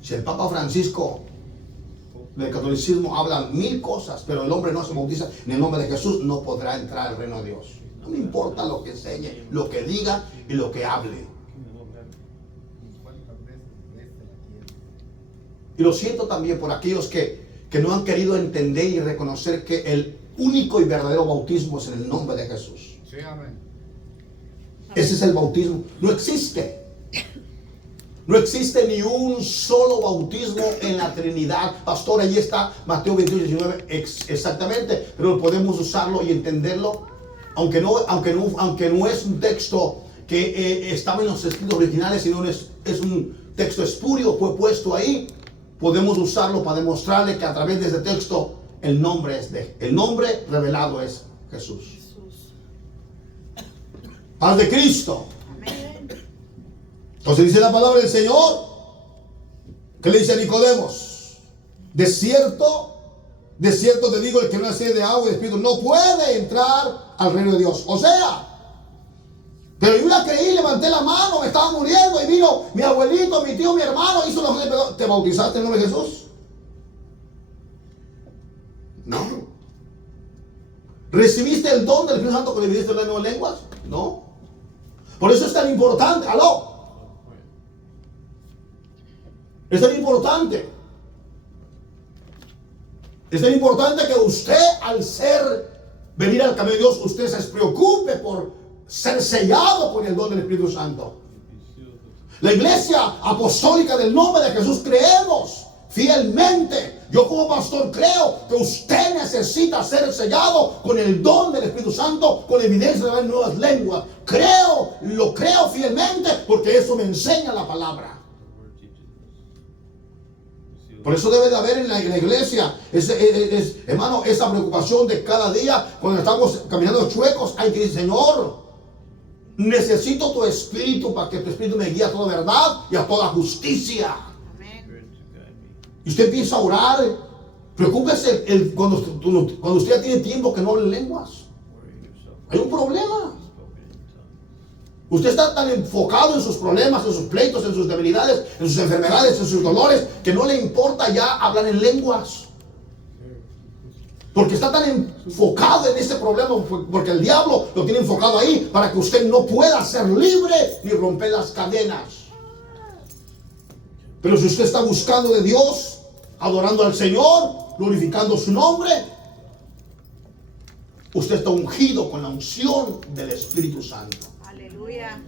Si el Papa Francisco del catolicismo habla 1000 cosas, pero el hombre no se bautiza en el nombre de Jesús, no podrá entrar al reino de Dios. No me importa lo que enseñe, lo que diga y lo que hable. Y lo siento también por aquellos que no han querido entender y reconocer que el único y verdadero bautismo es en el nombre de Jesús. Sí, amén. Ese es el bautismo. No existe. No existe ni un solo bautismo en la Trinidad. Pastor, ahí está Mateo 28, 19. Exactamente. Pero podemos usarlo y entenderlo. Aunque no es un texto que estaba en los escritos originales, sino es un texto espurio, fue puesto ahí. Podemos usarlo para demostrarle que a través de ese texto el nombre revelado es Jesús. Paz de Cristo. Amén. Entonces dice la palabra del Señor, que le dice a Nicodemos: de cierto te digo, el que no nace de agua y de espíritu no puede entrar al reino de Dios. O sea, pero yo la creí, levanté la mano, me estaba muriendo y vino mi abuelito, mi tío, mi hermano, hizo los... ¿Te bautizaste en el nombre de Jesús? No. ¿Recibiste el don del Espíritu Santo cuando viviste en las nuevas lenguas? No. Por eso es tan importante. ¡Aló! Es tan importante. Es tan importante que usted, al venir al camino de Dios, usted se preocupe por ser sellado con el don del Espíritu Santo. La iglesia apostólica del nombre de Jesús creemos fielmente. Yo como pastor creo que usted necesita ser sellado con el don del Espíritu Santo, con evidencia de hablar en nuevas lenguas. Lo creo fielmente porque eso me enseña la palabra. Por eso debe de haber en la iglesia, hermano, esa preocupación de cada día. Cuando estamos caminando chuecos, hay que decir: Señor, necesito tu espíritu para que tu espíritu me guíe a toda verdad y a toda justicia. Amén. Y usted empieza a orar. Preocúpese cuando usted ya tiene tiempo que no habla lenguas. Hay un problema. Usted está tan enfocado en sus problemas, en sus pleitos, en sus debilidades, en sus enfermedades, en sus dolores, que no le importa ya hablar en lenguas. Porque está tan enfocado en ese problema, porque el diablo lo tiene enfocado ahí para que usted no pueda ser libre ni romper las cadenas. Pero si usted está buscando de Dios, adorando al Señor, glorificando su nombre, usted está ungido con la unción del Espíritu Santo. Aleluya.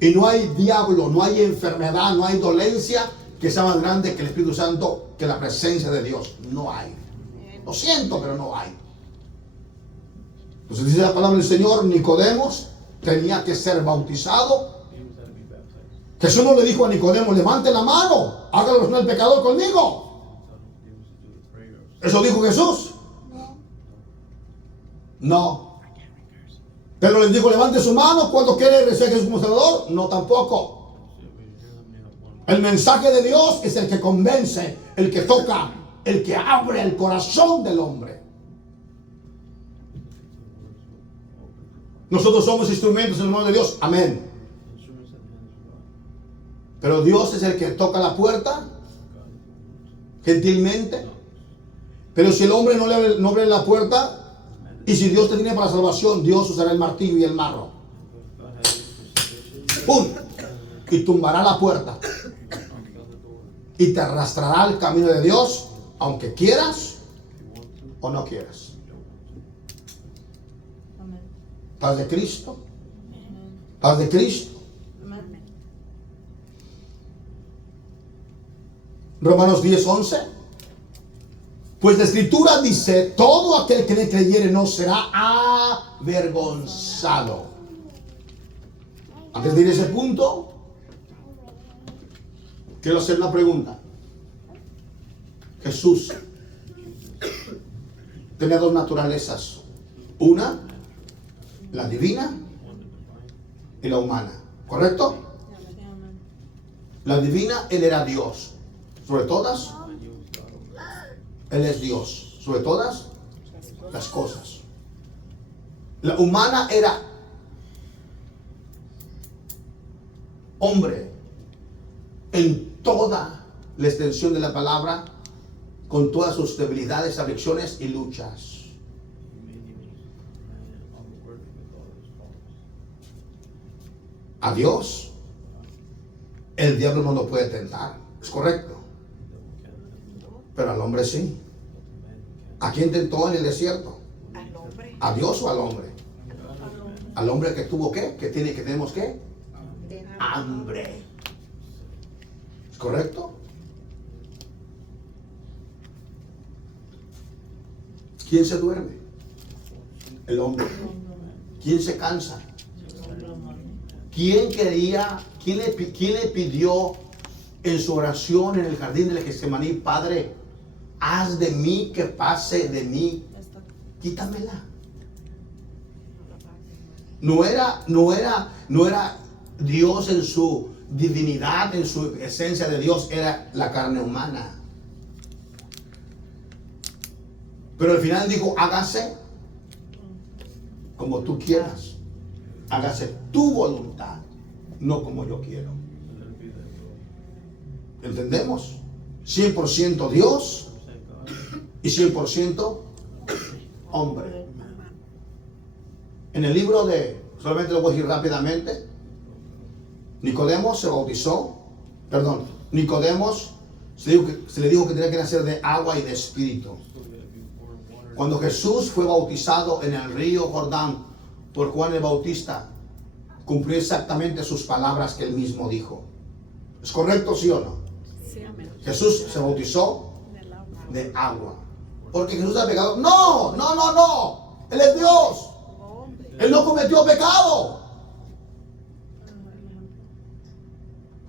Y no hay diablo, no hay enfermedad, no hay dolencia que sea más grande que el Espíritu Santo, que la presencia de Dios. No hay. Lo siento, pero no hay. Entonces dice la palabra del Señor: Nicodemos tenía que ser bautizado. Jesús no le dijo a Nicodemo: levante la mano, hágalo no el pecador conmigo. ¿Eso dijo Jesús? No. Pero les dijo: levante su mano, ¿cuánto quiere recibir a Jesús como Salvador? No, tampoco. El mensaje de Dios es el que convence, el que toca, el que abre el corazón del hombre. Nosotros somos instrumentos en el nombre de Dios. Amén. Pero Dios es el que toca la puerta gentilmente. Pero si el hombre no abre la puerta, y si Dios te tiene para salvación, Dios usará el martillo y el marro. ¡Pum! Y tumbará la puerta. Y te arrastrará al camino de Dios, aunque quieras o no quieras. Paz de Cristo. Paz de Cristo. Romanos 10:11. Pues la Escritura dice: todo aquel que le creyere no será avergonzado. Antes de ir a ese punto, quiero hacer una pregunta. Jesús tenía dos naturalezas: una, la divina, y la humana. ¿Correcto? La divina, Él era Dios. Sobre todas, Él es Dios. Sobre todas las cosas. La humana era hombre en toda la extensión de la palabra, con todas sus debilidades, aflicciones y luchas. A Dios, el diablo no lo puede tentar. ¿Es correcto? Pero al hombre sí. ¿A quién tentó en el desierto? Al hombre. ¿A Dios o al hombre? Al hombre que tuvo ¿qué? Que tenemos ¿qué? Hambre. ¿Es correcto? ¿Quién se duerme? El hombre. ¿Quién se cansa? ¿Quién le pidió en su oración en el jardín del Getsemaní, Padre, haz de mí que pase de mí, quítamela? No era Dios en su divinidad, en su esencia de Dios, era la carne humana. Pero al final dijo, hágase como tú quieras. Hágase tu voluntad, no como yo quiero. ¿Entendemos? 100% Dios y 100% hombre. En el libro de, solamente lo voy a decir rápidamente, Nicodemo se bautizó, Nicodemos se le dijo que tenía que nacer de agua y de espíritu. Cuando Jesús fue bautizado en el río Jordán por Juan el Bautista, cumplió exactamente sus palabras que él mismo dijo. ¿Es correcto, sí o no? Sí, amén. Jesús se bautizó Del agua. de agua. Porque Jesús era pecador. No. Él es Dios. Hombre. Él no cometió pecado.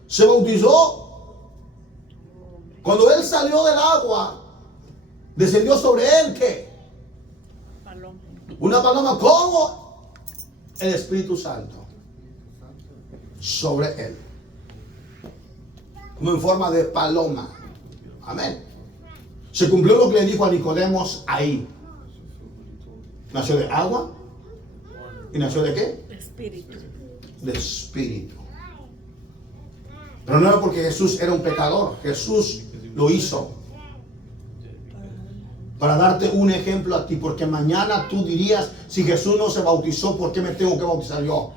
Se bautizó. Cuando él salió del agua, descendió sobre él ¿qué? Paloma. Una paloma como el Espíritu Santo sobre él, como en forma de paloma. Amén. Se cumplió lo que le dijo a Nicodemos ahí. Nació de agua y nació de ¿qué? Espíritu. De espíritu. Pero no era porque Jesús era un pecador. Jesús lo hizo para darte un ejemplo a ti, porque mañana tú dirías, si Jesús no se bautizó, ¿por qué me tengo que bautizar yo?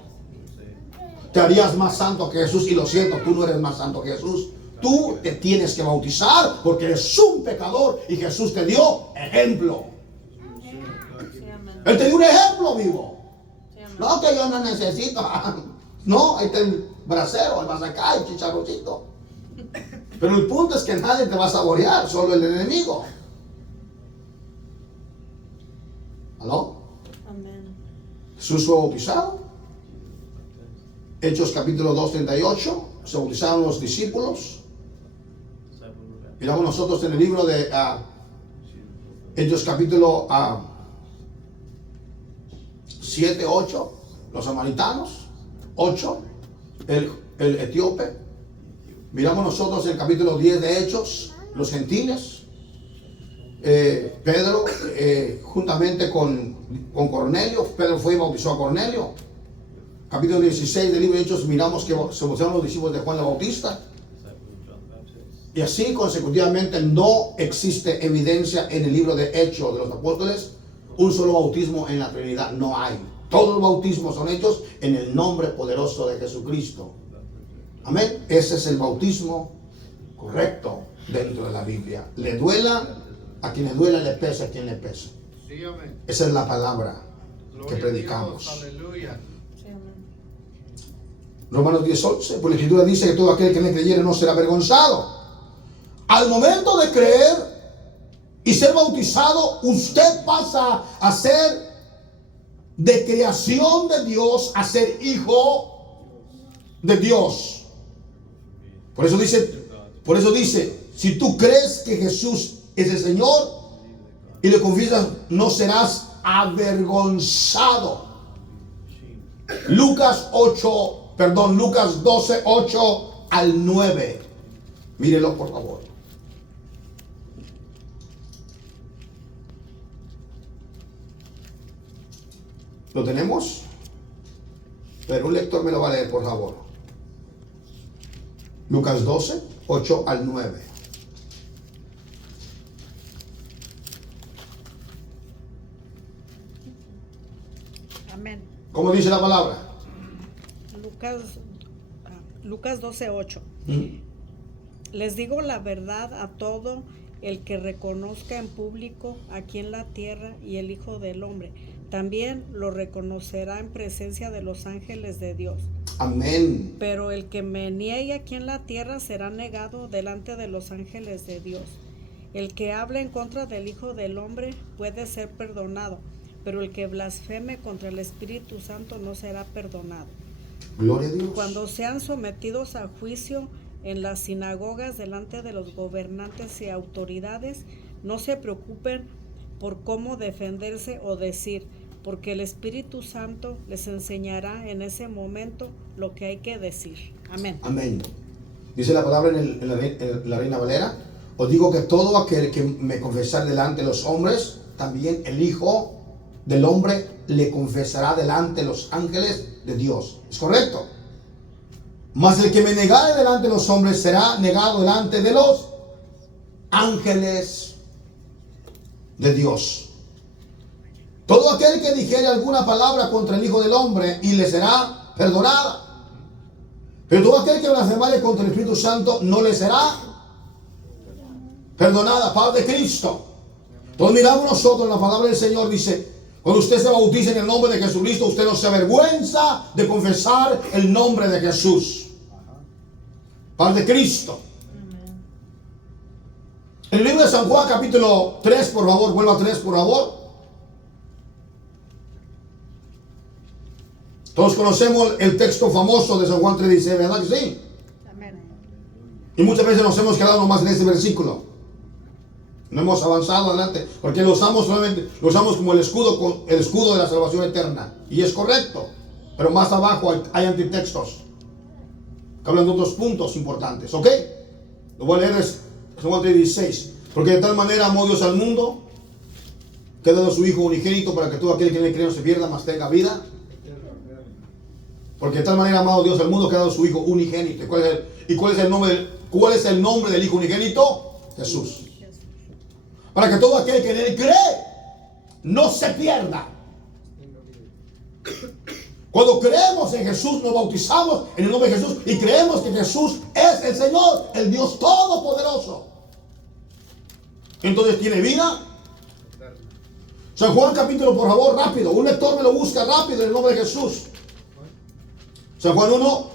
Te harías más santo que Jesús, y lo siento, tú no eres más santo que Jesús. Tú te tienes que bautizar porque eres un pecador y Jesús te dio ejemplo. Él te dio un ejemplo vivo. No, que yo no necesito. No, ahí está el brasero, el mazacá, el chicharroncito. Pero el punto es que nadie te va a saborear, solo el enemigo. ¿Aló? Amén. Jesús fue bautizado. Hechos capítulo 2, 38. Se bautizaron los discípulos. Miramos nosotros en el libro de Hechos capítulo 7, 8. Los samaritanos. 8. El etíope. Miramos nosotros en el capítulo 10 de Hechos. Los gentiles. Pedro, juntamente con Cornelio. Pedro fue y bautizó a Cornelio. Capítulo 16 del libro de Hechos, miramos que se bautizaron los discípulos de Juan el Bautista. Y así consecutivamente no existe evidencia en el libro de Hechos de los Apóstoles un solo bautismo en la Trinidad. No hay. Todos los bautismos son hechos en el nombre poderoso de Jesucristo. Amén. Ese es el bautismo correcto dentro de la Biblia. Le duela a quien le duela, le pesa a quien le pesa. Sí, amén. Esa es la palabra que Gloria a predicamos. Dios, aleluya. Romanos 10:11, pues la Escritura dice que todo aquel que le creyere no será avergonzado. Al momento de creer y ser bautizado, usted pasa a ser de creación de Dios a ser hijo de Dios. Por eso dice, si tú crees que Jesús es el Señor y le confiesas, no serás avergonzado. Lucas 12, 8 al 9. Mírenlo por favor. ¿Lo tenemos? Pero un lector me lo va a leer, por favor. Lucas 12, 8 al 9. Amén. ¿Cómo dice la palabra? Lucas 12:8. Les digo la verdad a todo el que reconozca en público aquí en la tierra y el Hijo del Hombre, también lo reconocerá en presencia de los ángeles de Dios. Amén. Pero el que me niegue aquí en la tierra será negado delante de los ángeles de Dios. El que hable en contra del Hijo del Hombre puede ser perdonado, pero el que blasfeme contra el Espíritu Santo no será perdonado. Gloria a Dios. Cuando sean sometidos a juicio en las sinagogas delante de los gobernantes y autoridades, no se preocupen por cómo defenderse o decir, porque el Espíritu Santo les enseñará en ese momento lo que hay que decir. Amén. Amén. Dice la palabra en la Reina Valera: os digo que todo aquel que me confesar delante de los hombres, también el Hijo del Hombre le confesará delante de los ángeles de Dios. ¿Es correcto? Mas el que me negare delante de los hombres será negado delante de los ángeles de Dios. Todo aquel que dijere alguna palabra contra el Hijo del Hombre y le será perdonada. Pero todo aquel que blasfemare contra el Espíritu Santo no le será perdonada. Palabra de Cristo. Entonces miramos nosotros la palabra del Señor, dice: cuando usted se bautiza en el nombre de Jesucristo, usted no se avergüenza de confesar el nombre de Jesús. Palabra de Cristo. En el libro de San Juan, capítulo 3, por favor, vuelva a 3, por favor. Todos conocemos el texto famoso de San Juan 3:16, ¿verdad que sí? Amén. Y muchas veces nos hemos quedado nomás en este versículo. No hemos avanzado adelante, porque lo usamos solamente, lo usamos como el escudo de la salvación eterna. Y es correcto, pero más abajo hay antitextos que hablan de otros puntos importantes, ¿ok? Lo voy a leer, es San Juan 3:16. Porque de tal manera amó Dios al mundo, que ha dado a su Hijo unigénito, para que todo aquel que en él cree no se pierda, mas tenga vida. Porque de tal manera ha amado Dios al mundo, que ha dado a su Hijo unigénito. ¿Y cuál es el nombre del Hijo unigénito? Jesús. Para que todo aquel que en él cree no se pierda. Cuando creemos en Jesús, nos bautizamos en el nombre de Jesús y creemos que Jesús es el Señor, el Dios Todopoderoso. Entonces tiene vida. San Juan capítulo, por favor, rápido. Un lector me lo busca rápido en el nombre de Jesús. San Juan 1,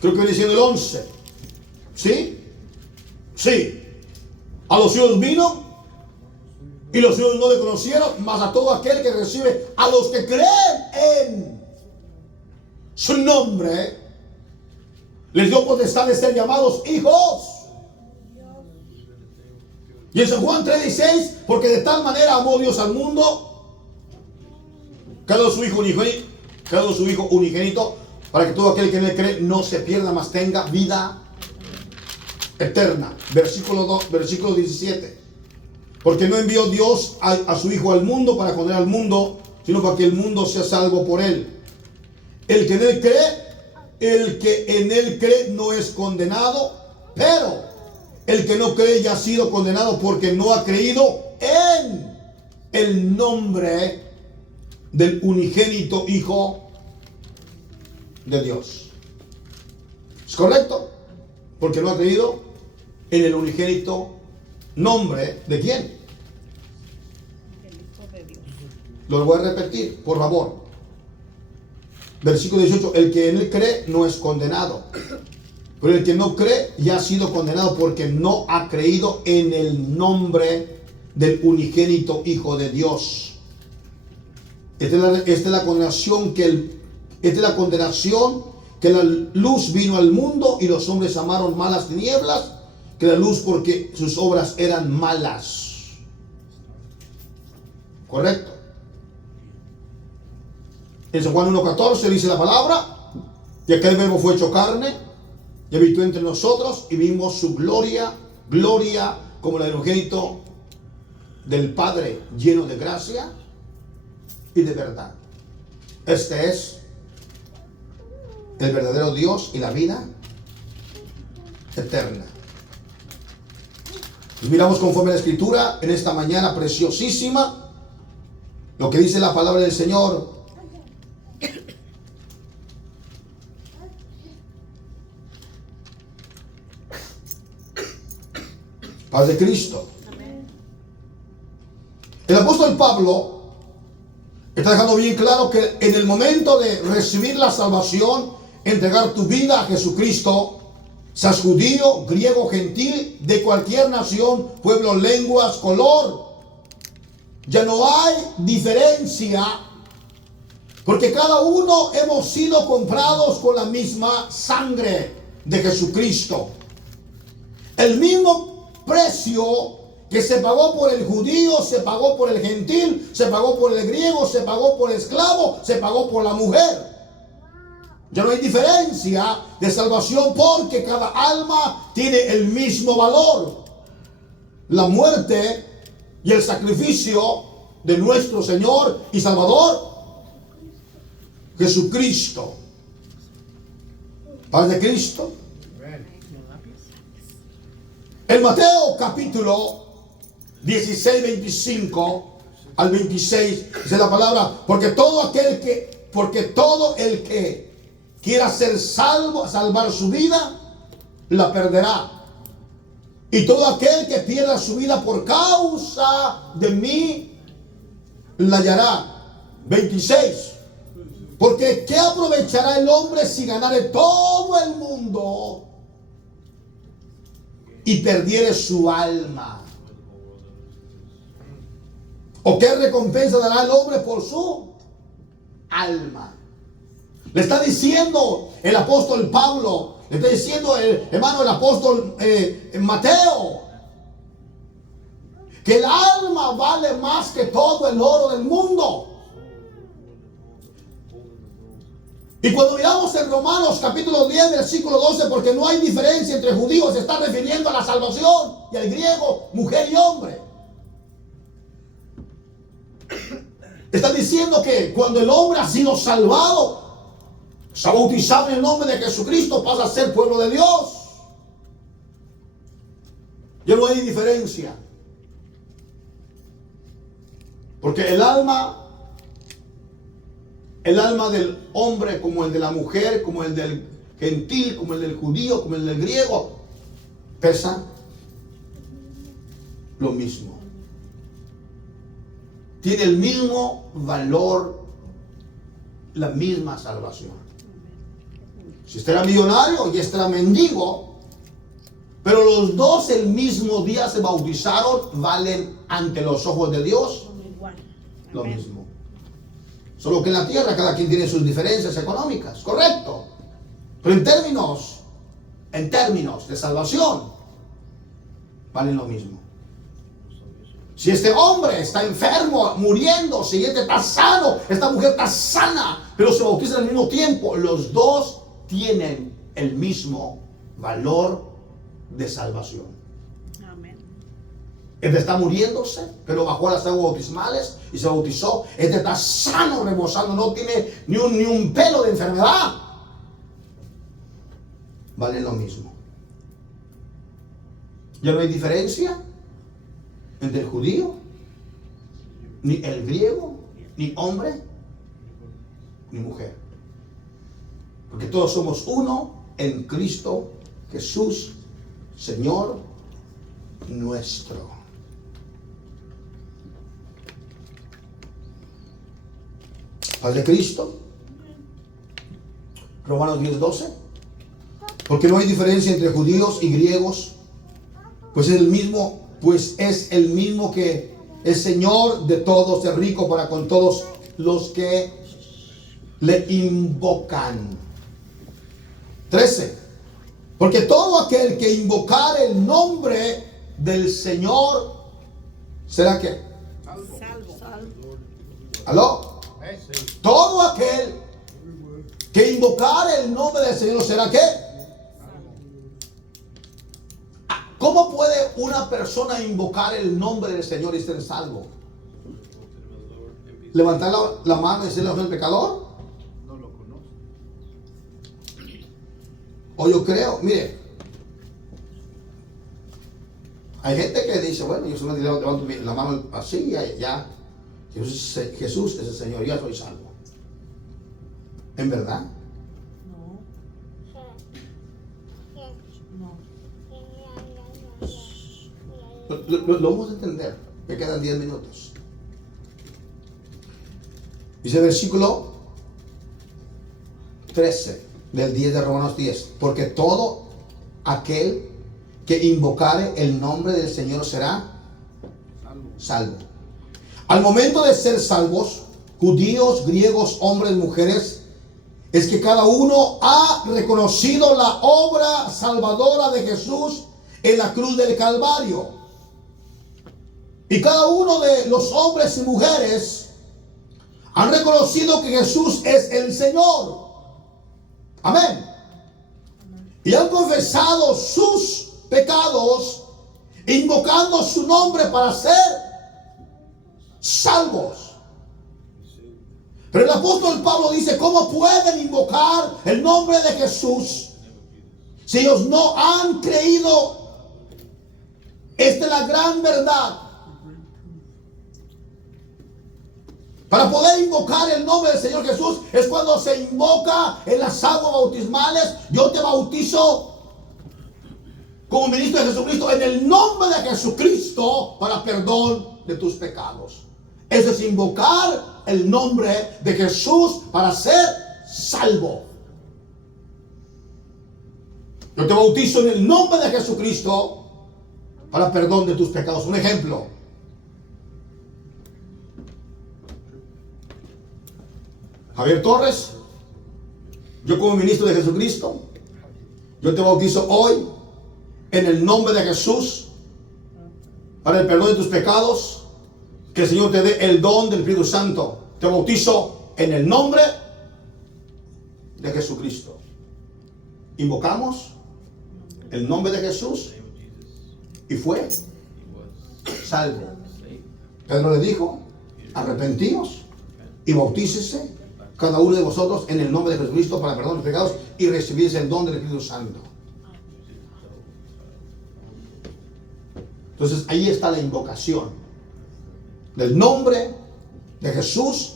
creo que viene siendo el 11. ¿Sí? Sí. A los suyos vino y los suyos no le conocieron, mas a todo aquel que recibe, a los que creen en su nombre, les dio potestad de ser llamados hijos. Y en San Juan 3:16, porque de tal manera amó Dios al mundo, que ha dado su Hijo unigénito, para que todo aquel que en él cree no se pierda, mas tenga vida eterna. Versículo 17. Porque no envió Dios a su Hijo al mundo para condenar al mundo, sino para que el mundo sea salvo por él. El que en él cree no es condenado, pero el que no cree ya ha sido condenado porque no ha creído en el nombre del unigénito Hijo de Dios. ¿Es correcto? Porque no ha creído en el unigénito nombre de quién. El Hijo de Dios. Lo voy a repetir, por favor. Versículo 18. El que en él cree no es condenado, pero el que no cree ya ha sido condenado porque no ha creído en el nombre del unigénito Hijo de Dios. Esta es la condenación que la luz vino al mundo y los hombres amaron más las tinieblas que la luz porque sus obras eran malas. ¿Correcto? En San Juan 1:14 dice la palabra: y aquel verbo fue hecho carne y habitó entre nosotros y vimos su gloria como la del unigénito del Padre, lleno de gracia y de verdad. Este es el verdadero Dios y la vida eterna. Y miramos conforme a la Escritura en esta mañana preciosísima lo que dice la palabra del Señor Paz de Cristo. Amén. El apóstol Pablo está dejando bien claro que en el momento de recibir la salvación, entregar tu vida a Jesucristo, seas judío, griego, gentil, de cualquier nación, pueblo, lenguas, color, ya no hay diferencia, porque cada uno hemos sido comprados con la misma sangre de Jesucristo. El mismo precio que se pagó por el judío, se pagó por el gentil, se pagó por el griego, se pagó por el esclavo, se pagó por la mujer. Ya no hay diferencia de salvación porque cada alma tiene el mismo valor. La muerte y el sacrificio de nuestro Señor y Salvador Jesucristo. Paz de Cristo. En Mateo capítulo 16, 25 al 26 dice la palabra, porque todo el que quiera ser salvo, salvar su vida, la perderá. Y todo aquel que pierda su vida por causa de mí, la hallará. 26. Porque ¿qué aprovechará el hombre si ganare todo el mundo y perdiere su alma? ¿O qué recompensa dará el hombre por su alma? Le está diciendo el apóstol Pablo, le está diciendo el apóstol Mateo, que el alma vale más que todo el oro del mundo. Y cuando miramos en Romanos capítulo 10 versículo 12, porque no hay diferencia entre judíos, se está refiriendo a la salvación, y al griego, mujer y hombre. Está diciendo que cuando el hombre ha sido salvado, se ha bautizado en el nombre de Jesucristo, pasa a ser pueblo de Dios. Ya no hay diferencia. Porque el alma del hombre, como el de la mujer, como el del gentil, como el del judío, como el del griego, pesa lo mismo. Tiene el mismo valor, la misma salvación. Si usted era millonario y este era mendigo, pero los dos el mismo día se bautizaron, valen ante los ojos de Dios Igual. lo Amén. mismo. Solo que en la tierra cada quien tiene sus diferencias económicas, correcto. Pero en términos de salvación, valen lo mismo. Si este hombre está enfermo, muriendo, si este está sano, esta mujer está sana, pero se bautizan al mismo tiempo, los dos tienen el mismo valor de salvación. Amén. Este está muriéndose, pero bajó a las aguas bautismales y se bautizó. Este está sano, rebosando, no tiene ni un pelo de enfermedad. Valen lo mismo. Ya no hay diferencia entre el judío, ni el griego, ni hombre, ni mujer. Porque todos somos uno en Cristo Jesús, Señor nuestro. Paz de Cristo. Romanos 10:12. Porque no hay diferencia entre judíos y griegos, pues es el mismo que es Señor de todos, es rico para con todos los que le invocan. 13. Porque todo aquel que invocare el nombre del Señor será ¿qué? Salvo. ¿Aló? Todo aquel que invocare el nombre del Señor será ¿qué? ¿Cómo puede una persona invocar el nombre del Señor y ser salvo? ¿Levantar la mano y decirle a el pecador? No lo conozco. O yo creo, mire, hay gente que dice, bueno, yo solamente levanto la mano así, ya, Jesús es el Señor, ya soy salvo. ¿En verdad? No. No. Lo vamos a entender. Me quedan 10 minutos. Dice el versículo 13 del 10 de Romanos 10. Porque todo aquel que invocare el nombre del Señor será salvo. Al momento de ser salvos, judíos, griegos, hombres, mujeres, es que cada uno ha reconocido la obra salvadora de Jesús en la cruz del Calvario. Y cada uno de los hombres y mujeres han reconocido que Jesús es el Señor. Amén. Y han confesado sus pecados, invocando su nombre para ser salvos. Pero el apóstol Pablo dice, ¿cómo pueden invocar el nombre de Jesús si ellos no han creído? Esta es la gran verdad. Para poder invocar el nombre del Señor Jesús es cuando se invoca en las aguas bautismales. Yo te bautizo como ministro de Jesucristo en el nombre de Jesucristo para perdón de tus pecados. Eso es invocar el nombre de Jesús para ser salvo. Yo te bautizo en el nombre de Jesucristo para perdón de tus pecados. Un ejemplo. Javier Torres, yo como ministro de Jesucristo, yo te bautizo hoy en el nombre de Jesús para el perdón de tus pecados. Que el Señor te dé el don del Espíritu Santo. Te bautizo en el nombre de Jesucristo. Invocamos el nombre de Jesús y fue salvo. Pedro le dijo, arrepentíos y bautícese cada uno de vosotros en el nombre de Jesucristo para el perdón de los pecados y recibirse el don del Espíritu Santo. Entonces ahí está la invocación del nombre de Jesús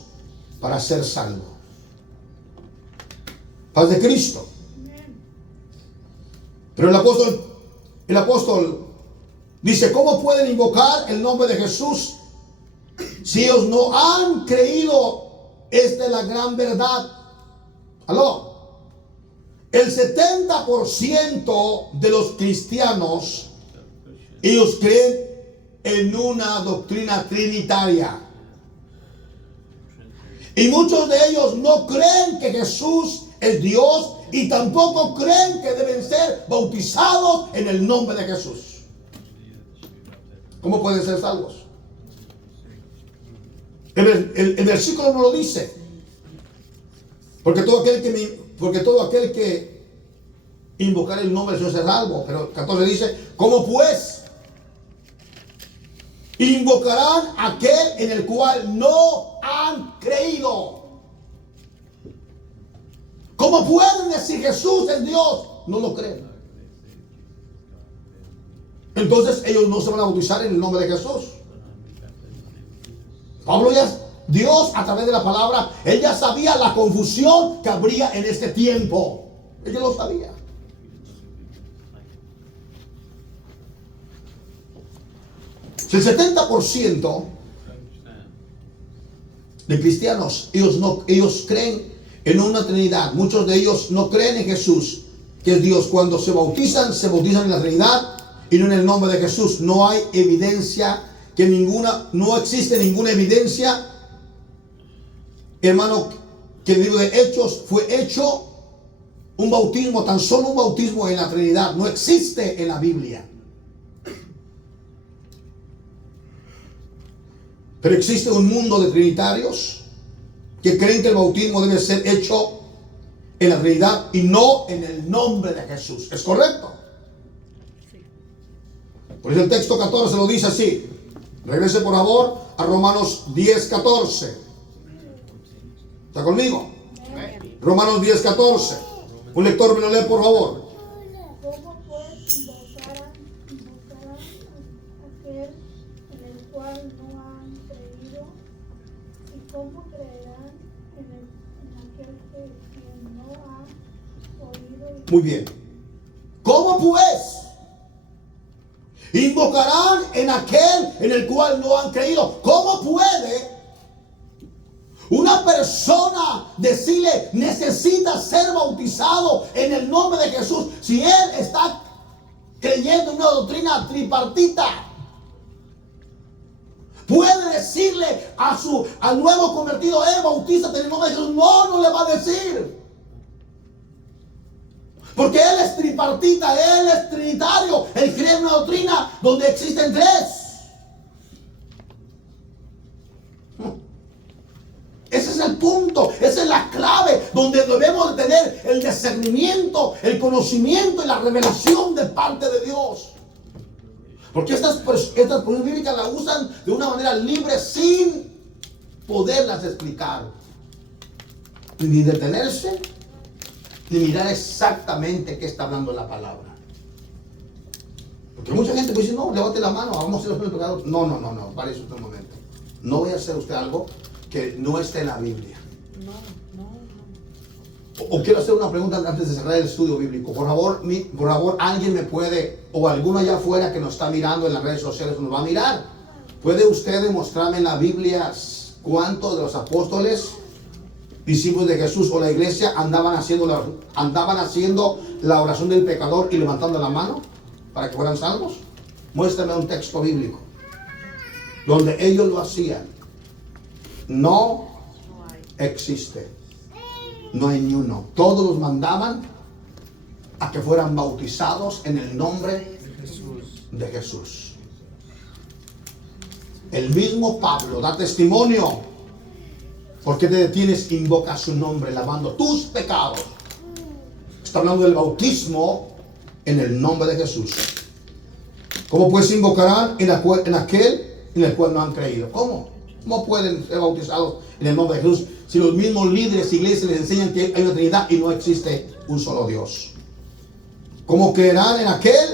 para ser salvo. Paz de Cristo. Pero el apóstol dice, ¿cómo pueden invocar el nombre de Jesús si ellos no han creído? Esta es la gran verdad. Aló. El 70% de los cristianos, ellos creen en una doctrina trinitaria. Y muchos de ellos no creen que Jesús es Dios y tampoco creen que deben ser bautizados en el nombre de Jesús. ¿Cómo pueden ser salvos? El versículo no lo dice. Porque todo aquel que invocar el nombre de Jesús es salvo. Pero 14 dice, ¿cómo pues invocarán a aquel en el cual no han creído? ¿Cómo pueden decir Jesús es Dios? No lo creen. Entonces ellos no se van a bautizar en el nombre de Jesús. Pablo Dios a través de la palabra, él ya sabía la confusión que habría en este tiempo. Él ya lo sabía. Si el 70% de cristianos, ellos creen en una Trinidad. Muchos de ellos no creen en Jesús, que es Dios. Cuando se bautizan en la Trinidad y no en el nombre de Jesús. No hay evidencia no existe ninguna evidencia, hermano, que el libro de Hechos fue hecho un bautismo, tan solo un bautismo en la Trinidad. No existe en la Biblia. Pero existe un mundo de trinitarios que creen que el bautismo debe ser hecho en la Trinidad y no en el nombre de Jesús. ¿Es correcto? Sí. Por eso el texto 14 lo dice así. Regrese por favor a Romanos 10:14. ¿Está conmigo? Romanos 10:14. Un lector me lo lee por favor. ¿Cómo pues invocarán aquel en el cual no han creído? ¿Y cómo creerán en aquel que no ha oído? Muy bien. ¿Cómo pues Invocarán en aquel en el cual no han creído. ¿Cómo puede una persona decirle necesita ser bautizado en el nombre de Jesús si él está creyendo en una doctrina tripartita? Puede decirle al nuevo convertido, bautízate en el nombre de Jesús. No, no le va a decir. Porque él es tripartita, él es trinitario. Él cree en una doctrina donde existen tres. Ese es el punto, esa es la clave donde debemos de tener el discernimiento, el conocimiento y la revelación de parte de Dios. Porque estas porciones bíblicas la usan de una manera libre sin poderlas explicar. Ni detenerse, ni mirar exactamente qué está hablando la palabra. Porque mucha gente dice, no, levante la mano, vamos a hacer los pecados. No, párese usted un momento. No voy a hacer usted algo que no esté en la Biblia. No. O quiero hacer una pregunta antes de cerrar el estudio bíblico. Por favor, alguien me puede, o alguno allá afuera que nos está mirando en las redes sociales, nos va a mirar. ¿Puede usted demostrarme en la Biblia cuántos de los apóstoles, discípulos de Jesús o la iglesia andaban haciendo la oración del pecador y levantando la mano para que fueran salvos? Muéstrame un texto bíblico donde ellos lo hacían. No existe. No hay ni uno. Todos los mandaban a que fueran bautizados en el nombre de Jesús. El mismo Pablo da testimonio. ¿Por qué te detienes? Invoca su nombre, lavando tus pecados. Está hablando del bautismo en el nombre de Jesús. ¿Cómo pues invocarán en aquel en el cual no han creído? ¿Cómo? ¿Cómo pueden ser bautizados en el nombre de Jesús si los mismos líderes de iglesias les enseñan que hay una Trinidad y no existe un solo Dios? ¿Cómo creerán en aquel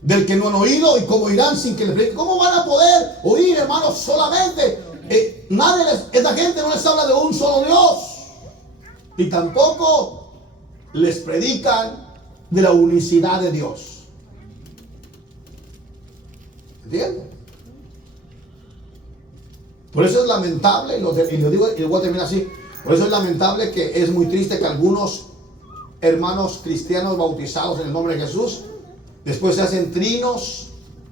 del que no han oído y cómo irán sin que les prediquen? ¿Cómo van a poder oír, hermanos, solamente? Esta gente no les habla de un solo Dios y tampoco les predican de la unicidad de Dios. ¿Entienden? Por eso es lamentable, y lo digo y voy a terminar así, por eso es lamentable que es muy triste que algunos hermanos cristianos bautizados en el nombre de Jesús después se hacen trinos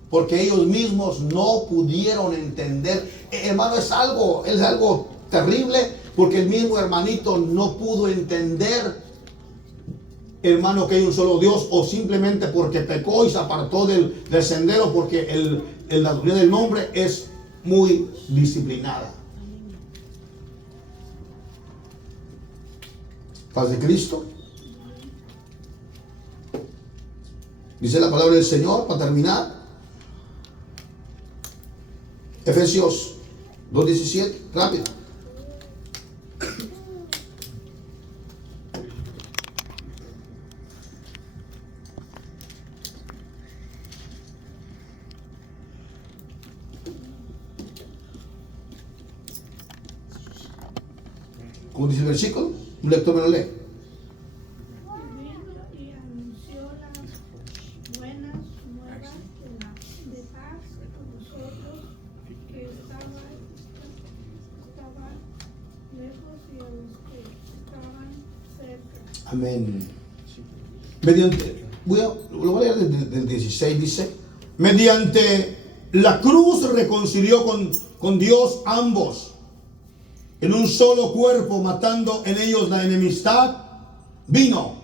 porque ellos mismos no pudieron entender. Hermano, es algo terrible porque el mismo hermanito no pudo entender, hermano, que hay un solo Dios, o simplemente porque pecó y se apartó del sendero, porque la doctrina del nombre es muy disciplinada. Paz de Cristo. Dice la palabra del Señor, para terminar, Efesios 2:17, rápido. ¿Cómo dice el versículo? Un lector me lo lee. Vino y anunció las buenas nuevas de paz a vosotros que estaban lejos y a los que estaban cerca. Amén. Lo voy a leer del 16, dice: mediante la cruz reconcilió con Dios ambos en un solo cuerpo, matando en ellos la enemistad. Vino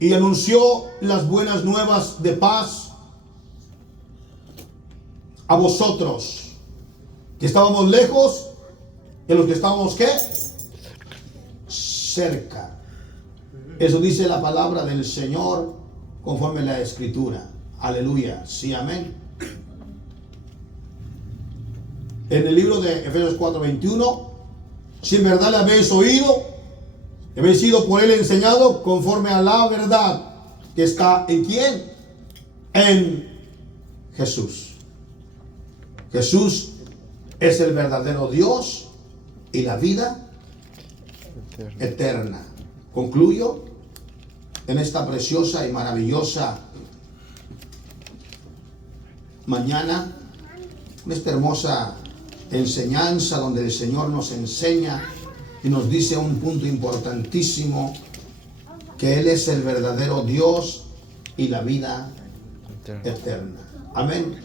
y anunció las buenas nuevas de paz a vosotros que estábamos lejos y a los que estábamos ¿qué? Cerca. Eso dice la palabra del Señor conforme a la Escritura. Aleluya. Sí, amén. En el libro de Efesios 4:21, si en verdad le habéis oído, habéis sido por él enseñado conforme a la verdad que está en ¿quién? En Jesús. Jesús es el verdadero Dios y la vida eterna. Concluyo en esta preciosa y maravillosa mañana en esta hermosa enseñanza donde el Señor nos enseña y nos dice un punto importantísimo, que Él es el verdadero Dios y la vida eterna. Amén.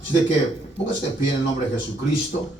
Así de que póngase de pie en el nombre de Jesucristo.